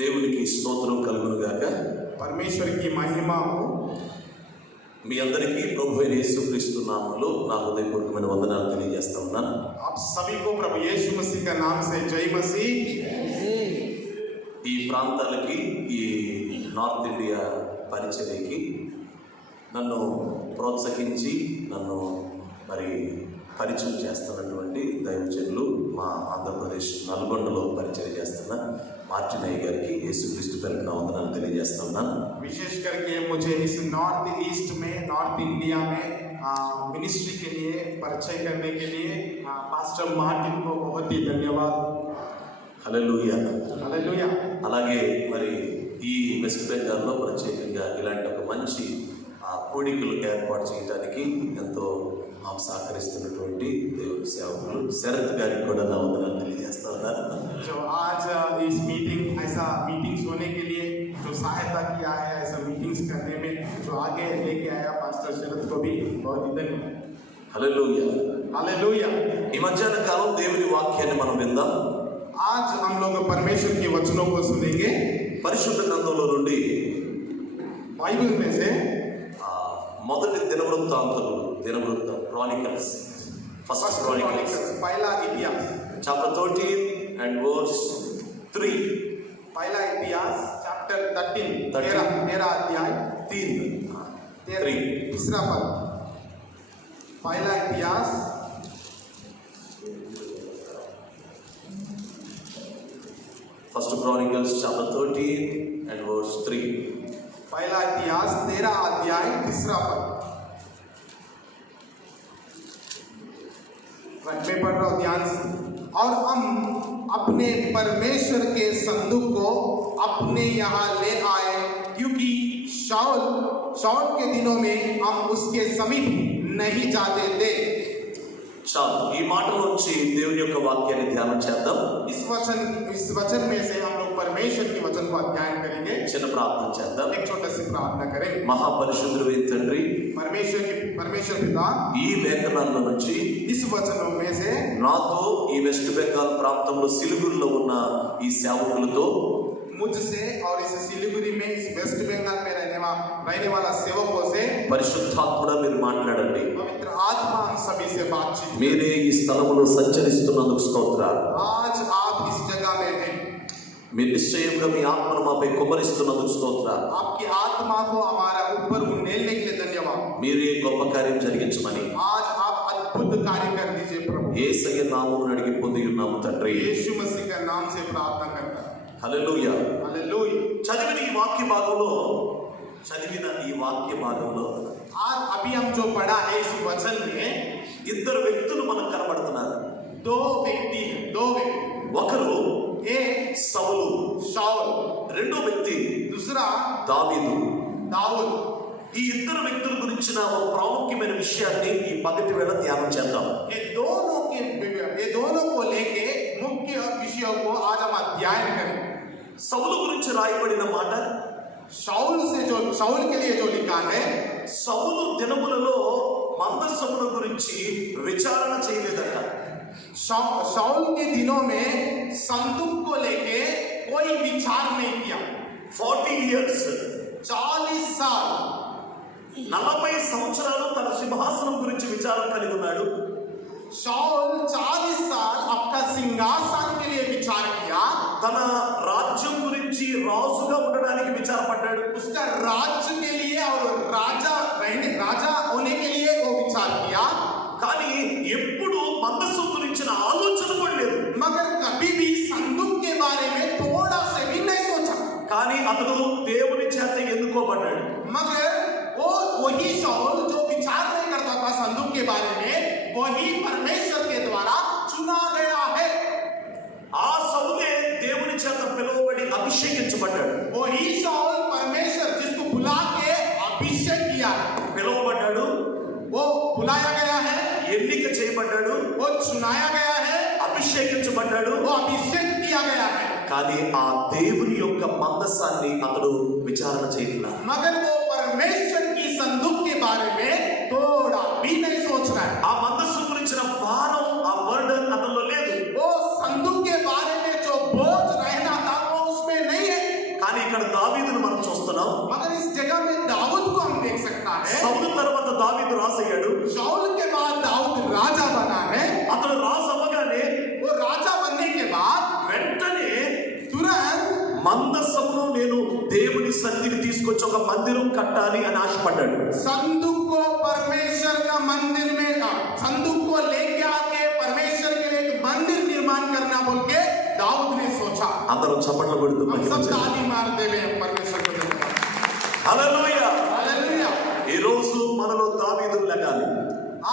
దేవునికి స్తోత్రం కలుగును గాక. परमेश्वर की महिमा हो। మీ అందరికీ ప్రభు అయిన యేసుక్రీస్తు నామములో నా హృదయపూర్వకమైన వందనాలు తెలియజేస్తా ఉన్నాను. आप सभी को प्रभु यीशु मसीह का नाम से जय मसीह। ఈ ప్రాంతాలకి, ఈ నార్త్ ఇండియా పరిచర్యకి నన్ను ప్రోత్సహించి నన్ను మరి పరిచయం చేస్తున్నటువంటి దైవజనులు, మా ఆంధ్రప్రదేశ్ నల్గొండలో పరిచయం చేస్తున్న మార్టిన్ అయ్య గారికి యేసుక్రీస్తు పేరిట వందనాలు తెలియజేస్తున్నాను. विशेष करके मुझे इस नॉर्थ ईस्ट में, नॉर्थ इंडिया में मिनिस्ट्री के लिए परिचय करने के लिए पास्टर मार्टिन को बहुत ही धन्यवाद। హల్లెలూయా. हालेलुया। అలాగే మరి ఈ వెస్ట్ బెంగాల్లో ప్రత్యేకంగా ఇలాంటి ఒక మంచి కూడికలు ఏర్పాటు చేయడానికి ఎంతో మాకు సహకరిస్తున్నటువంటి దేవుని సేవకులు శరత్ గారికి కూడా నా వందనాలు తెలియజేస్తా ఉన్నాను. जो आज इस मीटिंग, ऐसा मीटिंग्स होने के लिए जो सहायता किया है, ऐसा मीटिंग्स करने में जो आगे लेके आया पास्टर शरद को भी बहुत ही धन्यवाद। హల్లెలూయా. हालेलुया। ఈ మధ్యాహ్న కాలం దేవుని వాక్యాన్ని మనం విందాం. आज हम लोग परमेश्वर के वचनों को सुनेंगे పరిశుద్ధ గ్రంథంలో నుండి बाइबल में से మొదటి దినవృత్తాంతములు, క్రానికల్స్, ఫస్ట్ క్రానికల్స్, पहला इतिहास, చాప్టర్ 13 and verse 3. पहला इतिहास चैप्टर 13 13 अध्याय 3 तीसरा पद। पहला इतिहास first chronicles chapter 13 and verse 3. पहला इतिहास 13 अध्याय तीसरा पद। मैं पढ़ रहा हूं ध्यान से। और हम अपने परमेश्वर के संदूक को अपने यहाँ ले आए, क्योंकि शाऊल के दिनों में हम उसके समीप नहीं जाते थे। చాలు, ఈ మాటలోంచి దేవుని యొక్క వాక్యాన్ని ధ్యానం చేద్దాం. इस वचन में से हम लोग परमेश्वर के वचन को अध्ययन करेंगे। చిన్న ప్రార్థన చేద్దాం. एक छोटा सी प्रार्थना करें। మహాపరిశుద్ధుడైన తండ్రి, परमेश्वर पिता, ఈ లేఖనాల్లో నుంచి इस वचनों में से నాతో ఈ వెస్ట్ బెంగాల్ ప్రాంతంలో సిలిగురిలో ఉన్న ఈ సేవకులతో, मुझसे और इस सिलीगुड़ी में, इस वेस्ट बंगाल में रहने वाला सेवकों से పరిశుద్ధాత్ముడా మీరు మాట్లాడండి. पवित्र आत्मा हम सभी से बातचीत। మీరే ఈ స్థలములో సంచరిస్తున్నందుకు స్తోత్రాలు. आज आप इस जगह में हैं, మీరు నిశ్చయంగా మీ ఆత్మను మాపై కుమ్మరిస్తున్నందుకు స్తోత్రాలు. आपकी आत्मा को हमारा ऊपर उन्हेलने के लिए धन्यवाद। మీరే గొప్ప కార్యం జరిగించమని आज आप अद्भुत कार्य कर दीजिए प्रभु। యేసయ్య నామమున అడిగి పొంది ఉన్నాము తండ్రి. यीशु मसीह का नाम से प्रार्थना करता है। హల్లెలూయా. हालेलुया। చదివిన ఈ వాక్య భాగంలో आज अभी हम जो पढ़ा है इस वचन में ఇద్దరు వ్యక్తులు మనకు కనబడుతున్నారు. दो व्यक्ति। ఒకరు एक సౌలు, शाऊल, రెండో వ్యక్తి दूसरा దావీదు. दाऊद। ఈ ఇద్దరు వ్యక్తుల గురించిన ఒక ప్రాముఖ్యమైన విషయాన్ని ఈ పగటి వేళ ధ్యానం చేద్దాం. ये दोनों को लेके मुख्य विषयों को आज हम अध्ययन करें। సౌలు గురించి రాయబడిన మాట, शाऊल के लिए जो लिखा है, సౌలు దినములలో మందసముల గురించి విచారణ చేయలేదట. शाऊल के दिनों में संदूक को लेके कोई विचार नहीं किया। 40 years, 40 साल, 40 సంవత్సరాలు తన సింహాసనం గురించి విచారం కలిగి ఉన్నాడు. शाऊल 40 साल अपना सिंहासन के लिए विचार किया। తన రాజ్యం గురించి, రాజుగా ఉండడానికి విచారపడ్డాడు. उसका राज्य के लिए और राजा होने के लिए वो विचार किया। కానీ ఎప్పుడు మందస్సు గురించిన ఆలోచన కూడా లేదు. मगर कभी भी संदूक के बारे में थोड़ा सा भी नहीं सोचा। కానీ అతను దేవుని చేత ఎన్నుకోబడ్డాడు. मगर वही शाऊल जो विचार नहीं करता था संदूक के बारे में, वही परमेश्वर के द्वारा चुना गया है। ఆ సౌలే దేవుని చేత పిలువబడి అభిషేకించబడ్డాడు. वही शाऊल परमेश्वर जिसको बुला के अभिषेक किया, పిలువబడ్డాడు, वो बुलाया गया है, ఎన్నిక చేయబడ్డాడు, वो चुनाया गया है, అభిషేకించబడ్డాడు. वो अभिषेक किया गया है। కానీ ఆ దేవుని యొక్క మందస్సాన్ని అతడు విచారణ చేయట్లా. मगर वो परमेश्वर की संदूक के बारे में थोड़ा भी नहीं सोच रहा है। ఆ మందస్సు గురించిన భారం, ఆ బర్డన్ అతనిలో లేదు. वो संदूक के बारे में जो बोझ रहना था वो उसमें नहीं है। దావీదు రాసయ్యాడు. शाऊल के बाद दाऊद राजा बना है। అతను రాజు అవ్వగానే वो राजा बनने के बाद వెంటనే तुरंत మందసమును నేను దేవుని సన్నిధికి తీసుకొచ్చి ఒక మందిరం కట్టాలి అని ఆశపడ్డాడు. संदूक को परमेश्वर का मंदिर में संदूक को लेके आके परमेश्वर के लिए एक मंदिर निर्माण करना बोल के दाऊद ने सोचा। అందరూ చప్పట్లు కొడుతూ हम మహిమ सब చేద్దాం. ताली मारते हुए परमेश्वर को धन्यवाद। హల్లెలూయా. हालेलुया। ఈ రోజు మనలో దావీదులు లెగాలి.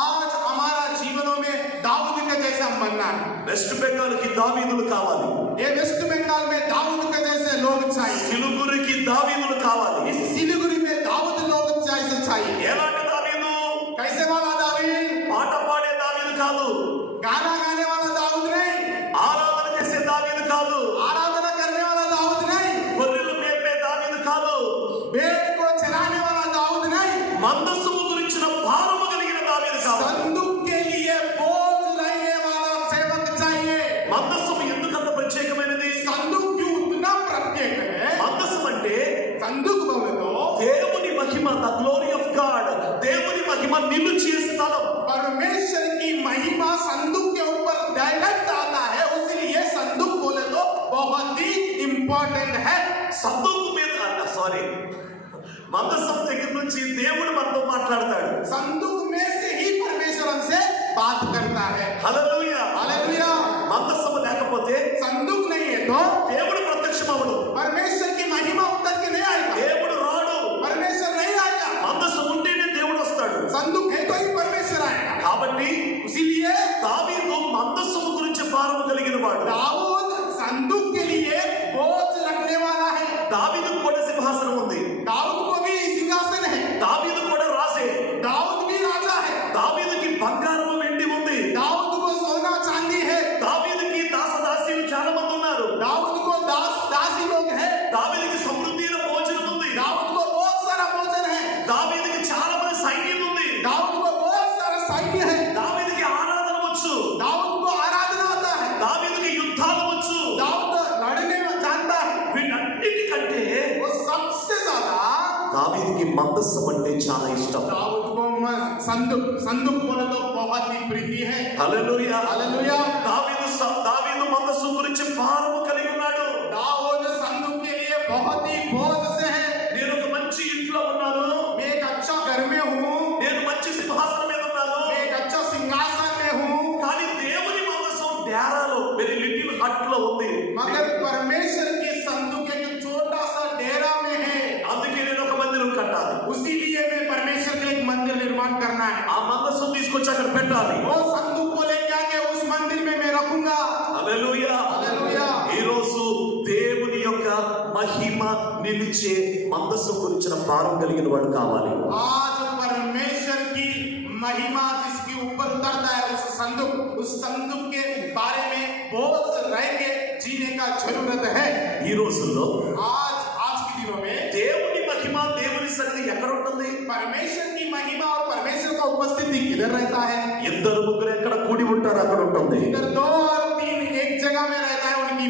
आज हमारा जीवनों में दाऊद के जैसा बनना है। వెస్ట్ బెంగాల్ కి దావీదులు కావాలి. ये वेस्ट बंगाल में दाऊद के जैसे लोग चाहिए। సిలుగురికి దావీదులు కావాలి. इस सिलीगुड़ी में दाऊद लोग जैसे चाहिए। ఎలాంటి దావీదు? कैसे वाला दाऊद? పాట పాడే దావీదు కాదు, गाना गाने वाला दाऊद नहीं, ఆరాధన చేసే దావీదు కాదు, आराधना करने वाला दाऊद नहीं, గొర్రెలు మేపే దావీదు కాదు, भेड़ को चराने वाला दाऊद नहीं, మందసము గురించిన భారము కలిగిన దావీదు కాదు. संदूक के लिए बोझ लेने वाला सेवक चाहिए। మందసము ఎందుకంత ప్రత్యేకమైనది? संदूक क्यों उतना प्रत्येक है? మందసం అంటే संदूक बोले तो దేవుని మహిమ, ద గ్లోరీ ఆఫ్ గాడ్, దేవుని మహిమ నిలిచే స్థలం. परमेश्वर की महिमा संदूक के ऊपर डायरेक्ट आता है, इसलिए संदूक बोले तो बहुत ही इंपॉर्टेंट है। సందూకు మీద సారీ మందసం దగ్గర నుంచి దేవుడు మనతో మాట్లాడతాడు. संदूक में से ही परमेश्वर हमसे बात करता है। హల్లెలూయా. हालेलुया। మందసము లేకపోతే संदूक नहीं है तो దేవుడు ప్రత్యక్షమవడు, परमेश्वर की महिमा उतर के नहीं आएगा, దేవుడు రాడు. परमेश्वर नहीं आएगा। మందసం ఉంటేనే దేవుడు వస్తాడు. संदूक है तो ही परमेश्वर आएगा। కాబట్టి इसीलिए దావీదు మందసము గురించి భారము కలిగిన వాడు. दाऊद संदूक के लिए बोझ रखने वाला है। దావీదుకు కూడా సింహాసనం ఉంది, दाऊद को भी सिंहासन है, దావీదు కూడా రాజే, दाऊद भी राजा है, దావీదుకి బంగారము వెండి ఉంది, दाऊद को सोना चांदी है, దావీదుకి దాసదాసీలు చాలా మంది ఉన్నారు, दाऊद को दास दासी लोग हैं, దావీదుకి సమృద్ధి భోజనం ఉంది, दाऊद को बहुत सारा भोजन है, దావీదుకి చాలా మంది సైన్యం ఉంది, दाऊद को बहुत सारा सैन्य है, దావీదుకి ఆరాధన వచ్చు, दाऊद को आराधना आता है, దావీదుకి యుద్ధాలు వచ్చు. दाऊद लड़ने में जानता है। వీటన్నిటికంటే वो सबसे ज्यादा దావీదుకి మందస్సం అంటే చాలా ఇష్టం. दाऊद को संदूक संदूक बोले तो बहुत ही प्रीति है। హల్లెలూయా. हालेलुया। దావీదు మందస్సం గురించి భారము కలిగి ఉన్నాడు. दाऊद संदूक के लिए बहुत ही बोझ से है। నేను ఒక మంచి ఇంట్లో ఉన్నాను, मैं एक अच्छा घर में हूँ, నేను మంచి సింహాసనం మీద ఉన్నాను, मैं एक अच्छा सिंहासन में हूँ, కానీ దేవుని మందస్సం డేరాలో వెరీ లిటిల్ హట్ లో ఉంది. मगर परमेश्वर की संदूक एक छोटा सा डेरा में है। అందుకే నేను ఒక మందిరం కట్టాలి. उसीलिए मैं परमेश्वर के लिए एक मंदिर निर्माण करना है। ఆ మందస్సం తీసుకొచ్చి అక్కడ పెట్టాలి. वो संदूक को लेके आके उस मंदिर में मैं रखूंगा। హల్లెలూయా. हालेलुया। ఈ రోజు దేవుని యొక్క మహిమ నిలిచే మందస్సం గురించిన భారం కలిగిన వాడు కావాలి. आज परमेश्वर की महिमा जिसके ऊपर उतरता है, उस संदूक के बारे में बोझ रह के जीने का जरूरत है। ఈ రోజుల్లో आज के दिनों में దేవుని మహిమ, దేవుని సన్నిధి ఎక్కడ ఉంటుంది? परमेश्वर की महिमा और परमेश्वर का उपस्थिति किधर रहता है? ఇద్దరు ముగ్గురు ఎక్కడ కూడి ఉంటారు అక్కడ ఉంటుంది. इधर 2 और 3 एक जगह में रहता है, उनकी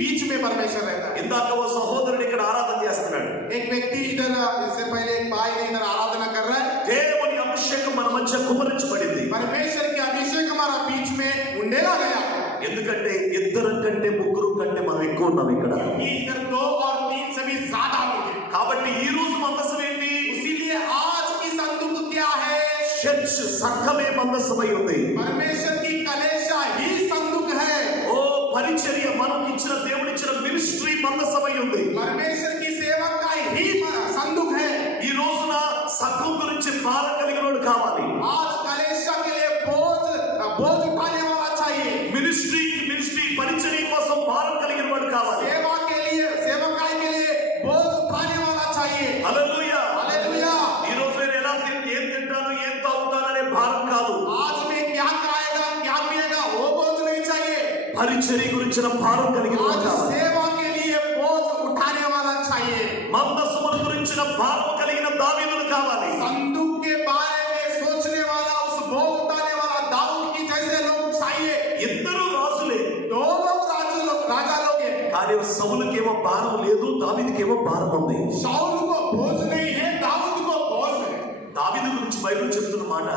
बीच में परमेश्वर रहता है। ఇందాక ఓ సహోదరుడు ఇక్కడ ఆరాధన చేస్తున్నాడు. एक व्यक्ति इधर, इससे पहले एक भाई ने इधर आराधना कर रहा है। దేవుని అభిషేకం మన మధ్య కుమరించబడింది. परमेश्वर के अभिषेक हमारा बीच में उंडेला गया, ఎందుకంటే ఇద్దరు కంటే ముగ్గురు కంటే మనం ఎక్కువ ఉన్నాం ఇక్కడ. क्योंकि इधर 2 और 3 से भी ज्यादा होंगे। కాబట్టి ఈ రోజు మందసం ఏంటి? इसीलिए आज की संदूक क्या है? చర్చ్ సంఘమే మందసమై ఉంది. परमेश्वर की कलेशा ही संदूक है। ఓ పరిచర్య, మనం ఇచ్చిన దేవుడిచ్చిన మినిస్ట్రీ మందసమై ఉంది. परमेश्वर की सेवा का ही संदूक है। ఈ రోజున సంఘం గురించి భారం కలిగినోడు కావాలి. आज कलेशा के लिए बोझ उठाने वाला चाहिए। మినిస్ట్రీ పరిచర్య కోసం భారం కలిగిన వాడు కావాలి. सेवा के लिए, सेवकाई के लिए बोझ उठाने वाला चाहिए। హల్లెలూయా. हालेलुया। ఈ రోజు నేను ఏం తింటాను, ఏం తాగుతాను అనే భారం కాదు. आज में क्या खाएगा, क्या पिएगा, वो बोझ नहीं चाहिए। పరిచర్య గురించిన భారం కలిగిన వాడు आज కావాలి. सेवा के लिए बोझ उठाने वाला चाहिए। మందసముల గురించిన భారం కలిగిన దావీదులు కావాలి. संदूक के बारे में सोचने वाला, उस बोझ उठाने वाला दाऊद की जैसे लोग चाहिए। ఇద్దరు రాజులే, 2 लोग राजा लोग हैं। కానీ సౌలుకేమో భారం లేదు, దావీదుకేమో భారం ఉంది. शाऊल को बोझ नहीं है, दाऊद को बोझ है। దావీదు గురించి బైబిల్ చెప్తున్న మాట,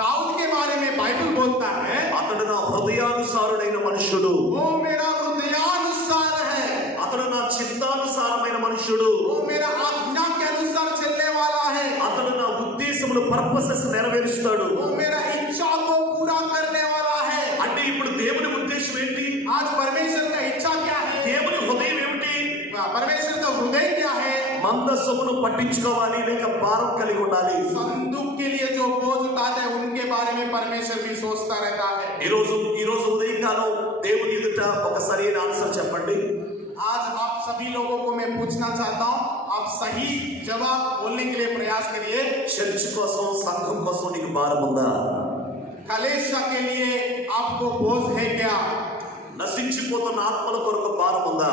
दाऊद के बारे में बाइबल बोलता है, అతడు నా హృదయానుసారుడైన మనుష్యుడు, वो मेरा हृदयानुसार है, అతడు నా చిత్తానుసారమైన మనుష్యుడు, वो मेरा आज्ञा के अनुसार चलने वाला है, అతడు నా ఉద్దేశములు పర్పసెస్ నెరవేరుస్తాడు. वो मेरा इच्छा को पूरा करने वाला है। అంటే ఇప్పుడు దేవుని ఉద్దేశం ఏంటి? आज परमेश्वर का इच्छा क्या है? దేవుని హృదయం ఏమిటి? परमेश्वर का हृदय क्या है? మందసమును పట్టించుకోవాలి, లేక భారం కలిగి ఉండాలి. संदूक के लिए जो बोझ उठाते हैं उनके बारे में परमेश्वर भी सोचता रहता है। ఈ రోజు ఉదయకాలం దేవుని ఎదుట ఒక సరైన ఆన్సర్ చెప్పండి. आज आप सभी लोगों को मैं पूछना चाहता हूँ, आप सही जवाब बोलने के लिए प्रयास करिए। చర్చ్ కోసం, సంఘం కోసం నీకు భారం ఉందా? कलेशा के लिए आपको बोझ है क्या? నశించిపోతున్న ఆత్మల కొరకు భారం ఉందా?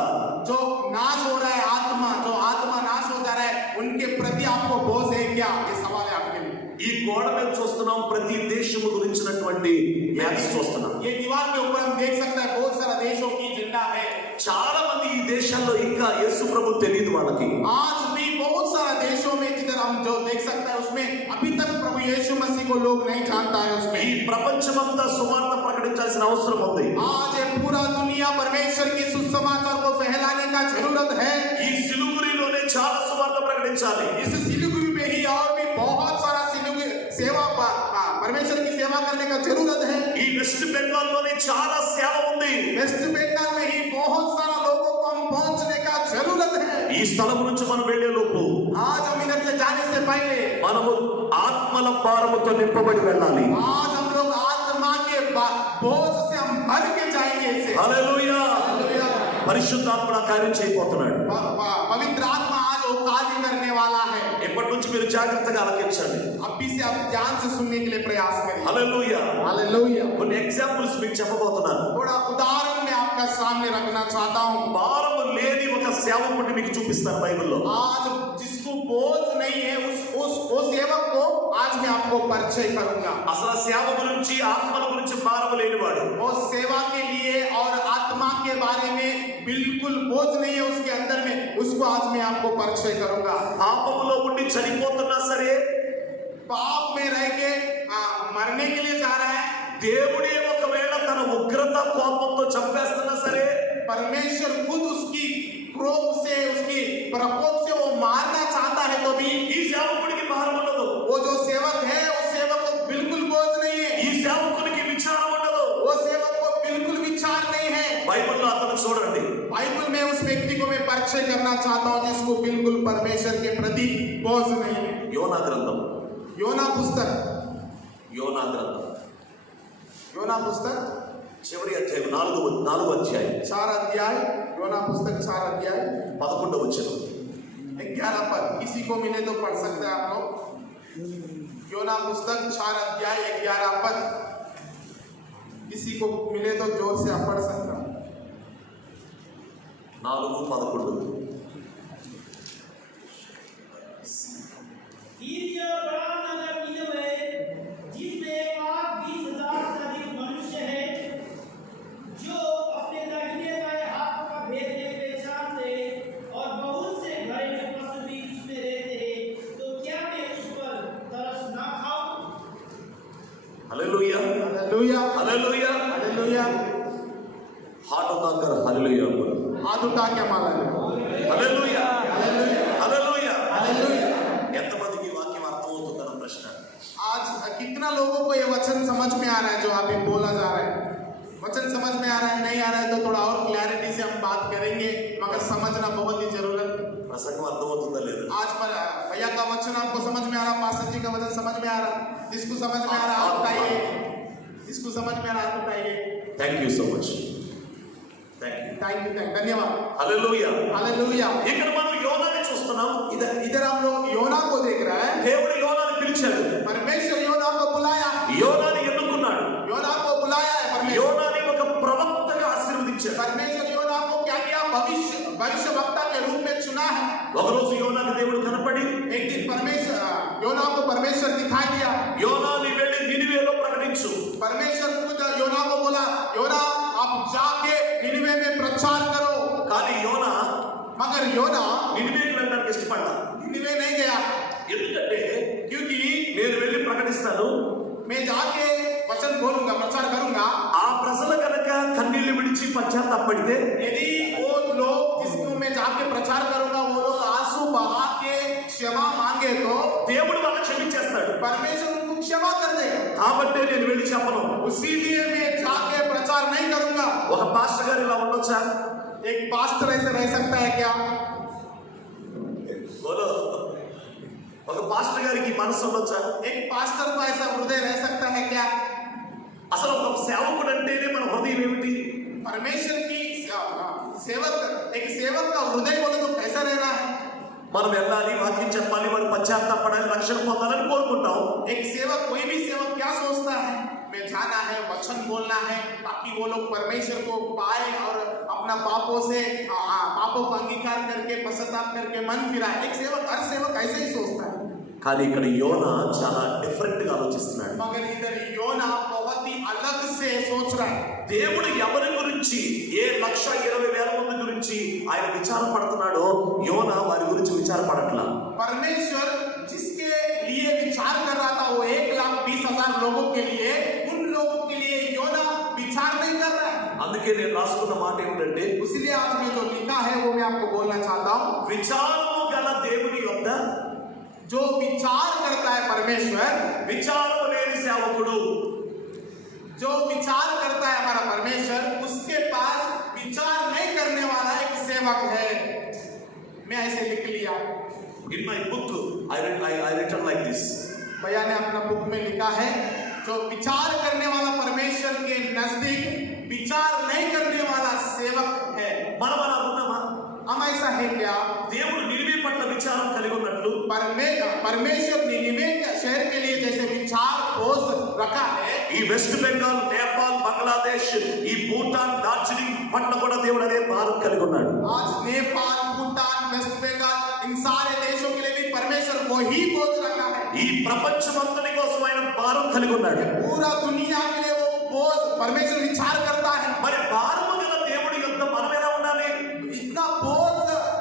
जो नाश हो रहा है आत्मा, जो आत्मा नाश हो जा रहा है, उनके प्रति आपको बोझ है क्या? ये सवाल है आपके लिए। ఈ గోడ మీద చూస్తున్నాం, ప్రతి దేశము గురించినటువంటి మ్యాప్స్ చూస్తున్నాం. ये दीवार के ऊपर हम देख सकते हैं बहुत सारा देशों की झंडा है। చాలా మంది ఈ దేశాల్లో ఇంకా యేసు ప్రభు తెలియదు వాళ్ళకి. आज भी बहुत सारा देशों में जिधर हम जो देख सकते हैं उसमें अभी तक प्रभु यीशु मसीह को लोग नहीं जानता है। ఈ उसमें ప్రపంచమంతా సువార్త ప్రకటించాల్సిన అవసరం ఉంది. आज ये पूरा दुनिया परमेश्वर के सुसमाचार को फैलाने का जरूरत है। ఈ సిలుగురిలోనే చాలా సువార్త ప్రకటించాలి. इस सिलीगुड़ी में ही और भी बहुत सारा सिलीगुड़ी सेवा परमेश्वर की सेवा करने का जरूरत है। ఈ వెస్ట్ బెంగాల్ లోనే చాలా సేవ ఉంది. वेस्ट बंगाल में ही बहुत सारा लोगों को हम पहुंचने का जरूरत है। ఈ స్థలం నుంచి మనం వెళ్లే లోపు आज हम इधर से जाने से पहले మనము ఆత్మల భారముతో నింపబడి వెళ్ళాలి. आज हम लोग आत्मा के बोझ से हम भर के जाएंगे इसे। హల్లెలూయా. हालेलुया। పరిశుద్ధాత్మ కార్యం చేయబోతున్నాడు. पवित्र आत्मा आज वो कार्य करने वाला है। ఇప్పటి నుంచి మీరు జాగ్రత్తగా ఆలకించండి. अभी से आप ध्यान से सुनने के लिए प्रयास करें। హల్లెలూయా. हालेलुया। కొన్ని ఎగ్జాంపుల్స్ మీకు చెప్పబోతున్నాను. थोड़ा उदाहरण मैं आपका सामने रखना चाहता हूँ। భారము లేని ఒక సేవకుడిని మీకు చూపిస్తాను బైబిల్లో. आज जिसको बोझ नहीं है वो सेवक को आज मैं आपको परिचय करूंगा। అసలు ఆ సేవ గురించి, ఆత్మల గురించి భారము లేనివాడు, वो सेवा के लिए और आत्मा के बारे में बिल्कुल बोझ नहीं है उसके अंदर में, उसको आज मैं आपको परिचय करूंगा। పాపములో ఉండి చనిపోతున్నా సరే, पाप में रह के मरने के लिए जा रहा है, దేవుడే ఒకవేళ తన ఉగ్రత కోపంతో చంపేస్తున్నా సరే, परमेश्वर खुद उसकी क्रोध से, उसकी प्रकोप से वो मारना चाहता है तो भी ఈ సేవకుడికి భారం ఉండదు. वो जो सेवक है उस सेवक को बिल्कुल बोझ नहीं है। ఈ సేవకునికి విచారం ఉండదు. वो सेवक को बिल्कुल विचार नहीं है। బైబిల్లో అతను చూడండి. बाइबल में उस व्यक्ति को मैं परिचय करना चाहता हूँ जिसको बिल्कुल परमेश्वर के प्रति बोझ नहीं है। యోనా గ్రంథం, योना पुस्तक, యోనా గ్రంథం योना पुस्तक చివరి అధ్యాయం 4వ అధ్యాయం 4 अध्याय, योना पुस्तक 4 अध्याय 11వ వచనం. 11 पद। किसी को मिले तो पढ़ सकते हैं आप लोग। योना पुस्तक 4 अध्याय 11 पद। किसी को मिले तो जोर से आप पढ़ सकते हैं। 4:11. सीरिया बड़ा नगर निनवे, जिसमें 20,000 से अधिक मनुष्य हैं, जो अपने दाहिने बाएं हाथ का भेद नहीं पहचानते, और बहुत से घरेलू पशु भी उसमें रहते हैं, तो क्या मैं उस पर तरस ना खाऊं? హల్లెలూయా. हालेलुया, హల్లెలూయా. हालेलुया। हाथ उठाकर హల్లెలూయా बोलो. हाथ उठा के माला है। హల్లెలూయా. हालेलुया, హల్లెలూయా. हालेलुया। ఎంతమందికి ఈ వాక్యం అర్థమవుతుందన్న ప్రశ్న. आज कितना लोगों को ये वचन समझ में आ रहा है जो अभी बोला जा रहा है? वचन समझ में आ रहा है? नहीं आ रहा है तो थोड़ा और क्लैरिटी से हम बात करेंगे, मगर समझना बहुत ही जरूरत है। ప్రసంగం అర్థమవుతుందా లేదా? आज पर भैया का वचन आपको समझ में आ रहा, पास्टर जी का वचन समझ में आ रहा, जिसको समझ में आ रहा आप उठाइए, जिसको समझ में आ रहा आप उठाइए। Thank you so much. Thank you. Thank you, धन्यवाद। హల్లెలూయా. हालेलुया। ఇక్కడ మనం యోనాని చూస్తున్నాం. इधर हम लोग योना को देख रहे हैं। దేవుడు యోనాని పిలిచాడు. परमेश्वर योना को बुलाया, యోనాని ఎన్నుకున్నాడు. योना को बुलाया है परमेश्वर। యోనాని ఒక ప్రవక్తగా ఆశీర్వదించాడు. परमेश्वर योना को क्या किया? भविष्य वक्ता के रूप में चुना है। ఒకరోజు యోనాకి దేవుడు కనపడి, एक दिन परमेश्वर योना को परमेश्वर दिखाई दिया। యోనాని వెళ్ళి నినివేలో ప్రకటించు. परमेश्वर खुद योना को बोला, योना आप जाके निनिवे में प्रचार करो। కానీ యోనా मगर योना నినివేకి వెళ్ళడానికి ఇష్టపడ్డా. निनिवे नहीं गया, ఎందుకంటే क्योंकि నేను వెళ్ళి ప్రకటించాను ప్రకటిస్తాను, मैं जाके वचन बोलूंगा, प्रचार करूंगा। ఆ ప్రజలు కనుక కన్నీళ్లు విడిచి పశ్చాత్తాపడితే, यदि वो लोग जिसको मैं जाके प्रचार करूंगा वो लोग आंसू बहा के क्षमा मांगे तो దేవుడు వాళ్ళని క్షమించేస్తాడు. परमेश्वर उनको क्षमा कर देगा। కాబట్టి నేను వెళ్ళి చెప్పను. इसीलिए मैं जाके प्रचार नहीं करूंगा। ఒక పాస్టర్ గారు ఇలా ఉండొచ్చా? एक पास्टर ऐसे रह सकता है क्या? బోలో. ఒక పాస్టర్ గారికి మనసు ఉండొచ్చా? एक पास्टर को ऐसा हृदय रह सकता है क्या? అసలు ఒక సేవకుడు అంటేనే మన హృదయం ఏమిటి? परमेश्वर की सेवक, एक सेवक का हृदय बोले तो कैसा रहना है? మనం వెళ్ళాలి, వాక్యం చెప్పాలి, వారు పశ్చాత్తాపడాలి, రక్షణ పొందాలని కోరుకుంటాం. एक सेवक, कोई भी सेवक क्या सोचता है? मैं जाना है, वचन बोलना है ताकि वो लोग परमेश्वर को पाए और अपना पापों से पापों का अंगीकार करके पश्चाताप करके मन फिराए। एक सेवक, हर सेवक ऐसे ही सोचता है। కానీ ఇక్కడ యోనా చాలా డిఫరెంట్ గా ఆలోచిస్తున్నాడు. मगर इधर योना बहुत ही अलग से सोच रहा है। దేవుడు ఎవరి గురించి, ఏ 1,20,000 మంది గురించి ఆయన విచారపడుతున్నాడో, యోనా వారి గురించి విచారపడట్లా. परमेश्वर जिसके लिए विचार कर रहा था वो 1,20,000 लोगों के लिए, उन लोगों के लिए योना विचार नहीं कर रहा है। అందుకే నేను రాసుకున్న మాట ఏమిటంటే, इसलिए आज मैं जो लिखा है वो मैं आपको बोलना चाहता हूँ। విచారము గల దేవుని యొద్ద जो विचार करता है परमेश्वर, విచారము లేని సేవకుడు, जो विचार करता है हमारा परमेश्वर, उसके पास विचार नहीं करने वाला एक सेवक है। मैं ऐसे लिख लिया। in my book I written like this. भैया ने अपना बुक में लिखा है, जो विचार करने वाला परमेश्वर के नजदीक विचार नहीं करने वाला सेवक है। మనం అలా ఉన్నామా? हम ऐसा है क्या? దేవుడు నినివే పట్ల విచారం కలిగి ఉన్నట్లు परमेश्वर निनिवे शहर के लिए जैसे विचार ठोस रखा है, ఈ వెస్ట్ బెంగాల్, నేపాల్, బంగ్లాదేశ్, ఈ భూటాన్, డార్జిలింగ్ పట్ల కూడా దేవుడు అదే భారం కలిగి ఉన్నాడు. आज नेपाल, भूटान, वेस्ट बंगाल, इन सारे देशों के लिए भी परमेश्वर वही बोझ रखा है। ఈ ప్రపంచమంతటి కోసం ఆయన భారం కలిగి ఉన్నాడు. पूरा दुनिया के लिए वो बोझ परमेश्वर विचार करता है। మరి భారము గల దేవుడి యొద్ద మనం ఎలా ఉండాలి? इतना बोझ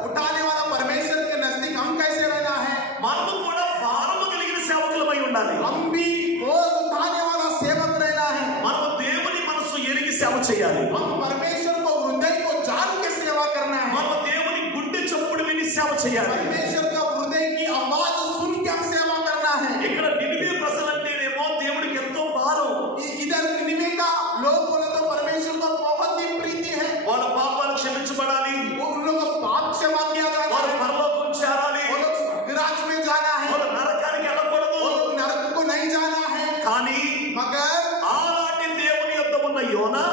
उठाने वाला परमेश्वर के नजदीक हम कैसे रहना है? మనము కూడా భారము కలిగిన సేవకులమై ఉండాలి. हम भी बोझ उठाने वाला सेवक रहना है। మనము దేవుని మనసు ఎరిగి సేవ చేయాలి. हम परमेश्वर को हृदय को जान के सेवा करना है। మనము దేవుని గుండె చప్పుడు విని సేవ చేయాలి. परमेश्वर का हृदय की आवाज सुन के हम सेवा करना है। ఇక్కడ నినివే ప్రజలంటేనేమో దేవుడికి ఎంతో భారం. इधर निनिवे का लोग बोले तो परमेश्वर को बहुत ही प्रीति है। వాళ్ళ పాపాలు క్షమించబడాలి, वो उन लोगों को पाप क्षमा किया जाना వారు है। పరలోకం చేరాలి, वो लोग विराज में जाना है। వారు నరకానికి వెళ్ళకూడదు. वो लोग नरक को नहीं जाना है। కానీ मगर ఆనాటి దేవుని యొద్ద ఉన్న యోనా,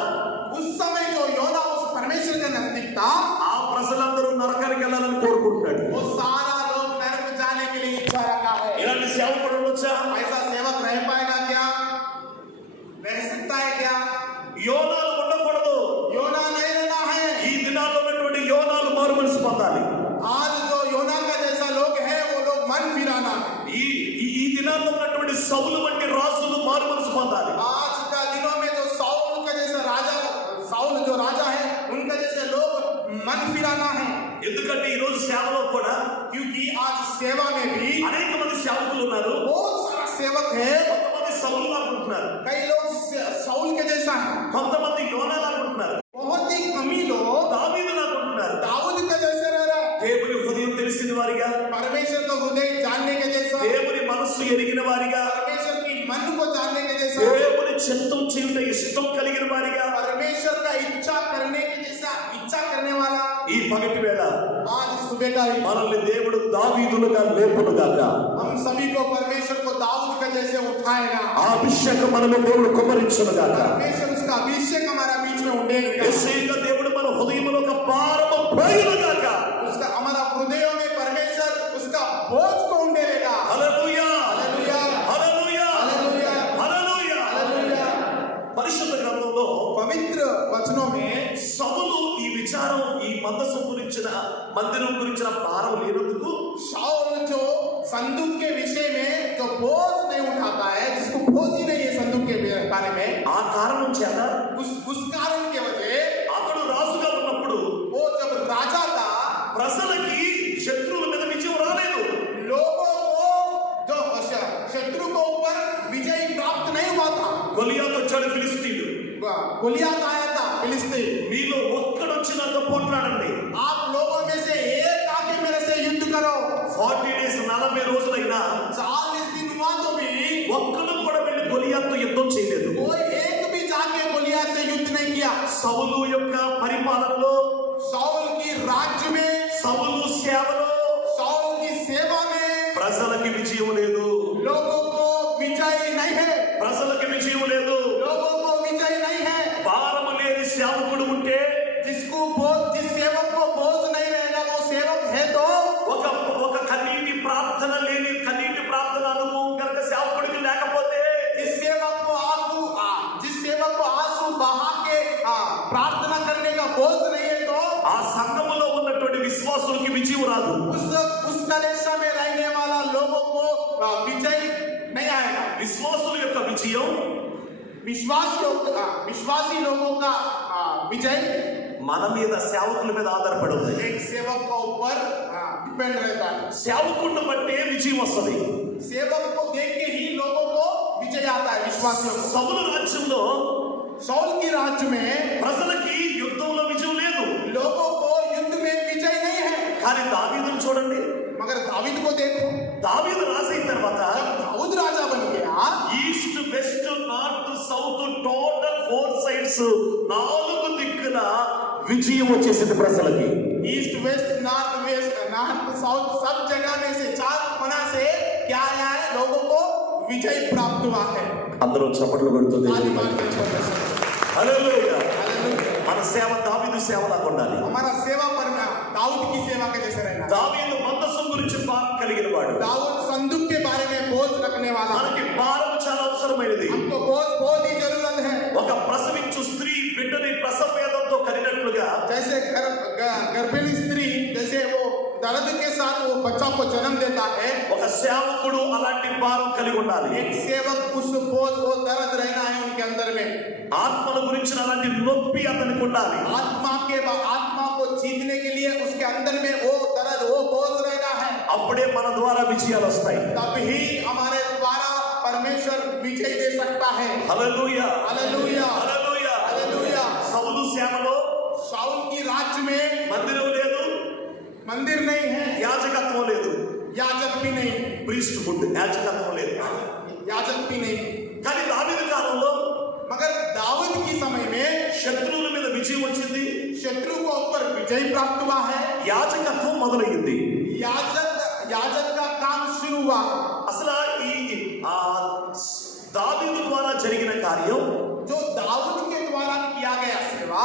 उस समय जो योना उस परमेश्वर के नजदीक था, ఆ ప్రజలందరూ నరకానికి వెళ్ళాలని కోరుకుంటున్నాడు. वो सारा लोग नरक जाने के लिए इच्छा रखा है। ఇలాంటి సేవకుడు ఉండొచ్చా? ऐसा सेवक रह पाएगा क्या? रह सकता है क्या? యోనాలు ఉండకూడదు. योना नहीं रहना है। ఈ దినాల్లో ఉన్నటువంటి యోనాలు మారు మనసు పొందాలి. आज जो योना का जैसा लोग है वो लोग मन फिराना है। ఈ ఈ దినాల్లో ఉన్నటువంటి సౌలు వంటి రాజులు మారు మనసు పొందాలి. आज का दिनों में जो साउल का जैसा राजा, साउल जो राजा है उनका जैसे लोग मन फिराना है। ఎందుకంటే ఈ రోజు సేవలో కూడా क्योंकि आज सेवा में भी అనేక మంది సేవకులు ఉన్నారు. बहुत सारा सेवक है। కొంతమంది సౌలు లాగుంటున్నారు, कई लोग साउल के जैसा है, కొంతమంది యోనా లాగుంటున్నారు, बहुत ही कमी लोग దావీదు లాగుంటున్నారు. दाऊद का जैसे रह रहा है। దేవుని హృదయం తెలిసిన వారిగా, परमेश्वर का हृदय जानने के जैसा, దేవుని మనస్సు ఎరిగిన వారిగా, परमेश्वर की मन को जानने के जैसा, దేవుని చిత్తం చేయుట ఇష్టం కలిగిన వారిగా, परमेश्वर का इच्छा करने के जैसा इच्छा करने वाला ఈ పగటి వేళ आज सुबह का ही మనల్ని దేవుడు దావీదులుగా లేపునుగాక. हम सभी को परमेश्वर को दाऊद का जैसे उठाएगा। ఆ అభిషేకం మనలో దేవుడు కుమ్మరించునుగాక. परमेश्वर उसका अभिषेक हमारा बीच में उड़ेगा। యేసయ్య దేవుడు మన హృదయంలో ఒక భారము పోయునుగాక. उसका हमारा हृदयों में परमेश्वर उसका बोझ को उड़ेगा। హల్లెలూయా, हालेलुया, హల్లెలూయా, हालेलुया, హల్లెలూయా. हालेलुया। పరిశుద్ధ గ్రంథంలో पवित्र वचनों में సౌలు ఈ విచారం, ఈ మందసం గురించిన, మందిరం గురించిన భారం లేనందుకు शाऊल जो संदूक के विषय में जो बोझ नहीं उठाता है, जिसको बोझ ही नहीं है संदूक के बारे में, ఆ కారణం చేత उस कारण के वजह అతడు రాజుగా ఉన్నప్పుడు वो जब राजा था ప్రజలకి శత్రువుల మీద విజయం రాలేదు. लोगों को जो शत्रु को ऊपर विजय గొలియాతు వచ్చాడు ఫిలిస్తీయుడు. गोलियत आया था फिलिस्तीन। మీలో ఒక్కడొచ్చి నాతో పోట్లాడండి. आप लोगों में से एक आके मेरे से युद्ध करो। 40 days 40 రోజులైనా 40 दिन हुआ तो भी ఒక్కడు కూడా వెళ్ళి గొలియాతుతో యుద్ధం చేయలేదు. कोई एक भी जाके गोलियत से युद्ध नहीं किया। సౌలు యొక్క పరిపాలనలో, शाऊल की राज्य में, సౌలు సేవలో शाऊल की सेवा में ప్రజలకి విజయం లేదు. लोगों को विजय नहीं है, ప్రజలకి విజయం లేదు. लोगों को विजय नहीं है। భారము లేని సేవకుడు ఉంటే, जिसको बोझ, जिस सेवक को बोझ नहीं रहेगा वो सेवक है तो ఒక కన్నీటి ప్రార్థన లేని, కన్నీటి ప్రార్థన అనుభవం కనుక సేవకుడికి లేకపోతే, जिस सेवक को आंसू बहा के प्रार्थना करने का बोझ नहीं है तो ఆ సంఘములో ఉన్నటువంటి విశ్వాసులకి విజయం రాదు. उस कलेशा में रहने वाला लोगों को विजय नहीं आएगा। విశ్వాసుల యొక్క విజయం विश्वासी लोगों का विजय మన మీద, సేవకుల మీద ఆధారపడి ఉంది. एक सेवक का ऊपर डिपेंड रहता है। సేవకుడిని బట్టే విజయం వస్తుంది. सेवक को देख के ही लोगों को विजय आता है, विश्वासियों को। సౌలు రాజ్యంలో शाऊल की राज्य में ప్రజలకి యుద్ధంలో విజయం లేదు. लोगों को युद्ध में विजय नहीं है। కానీ దావీదును చూడండి. मगर दाऊद को देखो, దావీదు రాజు అయిన తర్వాత दाऊद राजा बन गया, east, west, north, south, total 4 sides, 4 దిక్కుల విజయం వచ్చేసింది ప్రజలకి. ईस्ट वेस्ट नॉर्थ साउथ सब जगह में से 4 कोना से क्या आया है, लोगों को विजय प्राप्त हुआ है। అందరూ చప్పట్లు కొడుతుంది. ताली मार के छोड़ दो। హల్లెలూయా. हालेलुया। మన సేవ దావీదు సేవలాగా ఉండాలి. हमारा सेवा पर दाऊद की सेवा के जैसे रहना। దావీదు మందసం గురించి భారం కలిగిన వాడు. दाऊद संदूक के बारे में बोझ रखने वाला। మనకి భారం చాలా అవసరమైనది. हमको बोझ बहुत ही जरूरत है। ఒక ప్రసవించు స్త్రీ బిడ్డని ప్రసవ వేదంతో కనినట్లుగా, जैसे गर्भिणी स्त्री जैसे वो दर्द के साथ वो बच्चा को जन्म देता है, ఒక సేవకుడు అలాంటి భారం కలిగి ఉండాలి. एक सेवक उस बोझ, वो दर्द रहना है उनके अंदर में। ఆత్మల గురించి అలాంటి నొప్పి అతనికి ఉండాలి. आत्मा को जीतने के लिए उसके अंदर में वो दर्द, वो बोझ रहना है। అప్పుడే మన ద్వారా విజయాలు వస్తాయి. तब ही हमारे द्वारा परमेश्वर विजय दे सकता है। హల్లెలూయా. हालेलुया, హల్లెలూయా. हालेलुया। సౌలు సేవలో शाऊल की राज्य में మందిరం లేదు, मंदिर नहीं है, యాజకత్వం లేదు, याजक भी नहीं, ప్రీస్ట్హుడ్ యాజకత్వం లేదు. याजक भी नहीं। కానీ దావీదు కాలంలో मगर दाऊद की समय में శత్రువుల మీద విజయం వచ్చింది. शत्रु को ऊपर विजय प्राप्त हुआ है। యాజకత్వం మొదలైంది. याजक का काम शुरू हुआ। అసలు ఈ దావీదు ద్వారా జరిగిన కార్యం, जो दाऊद के द्वारा किया गया सेवा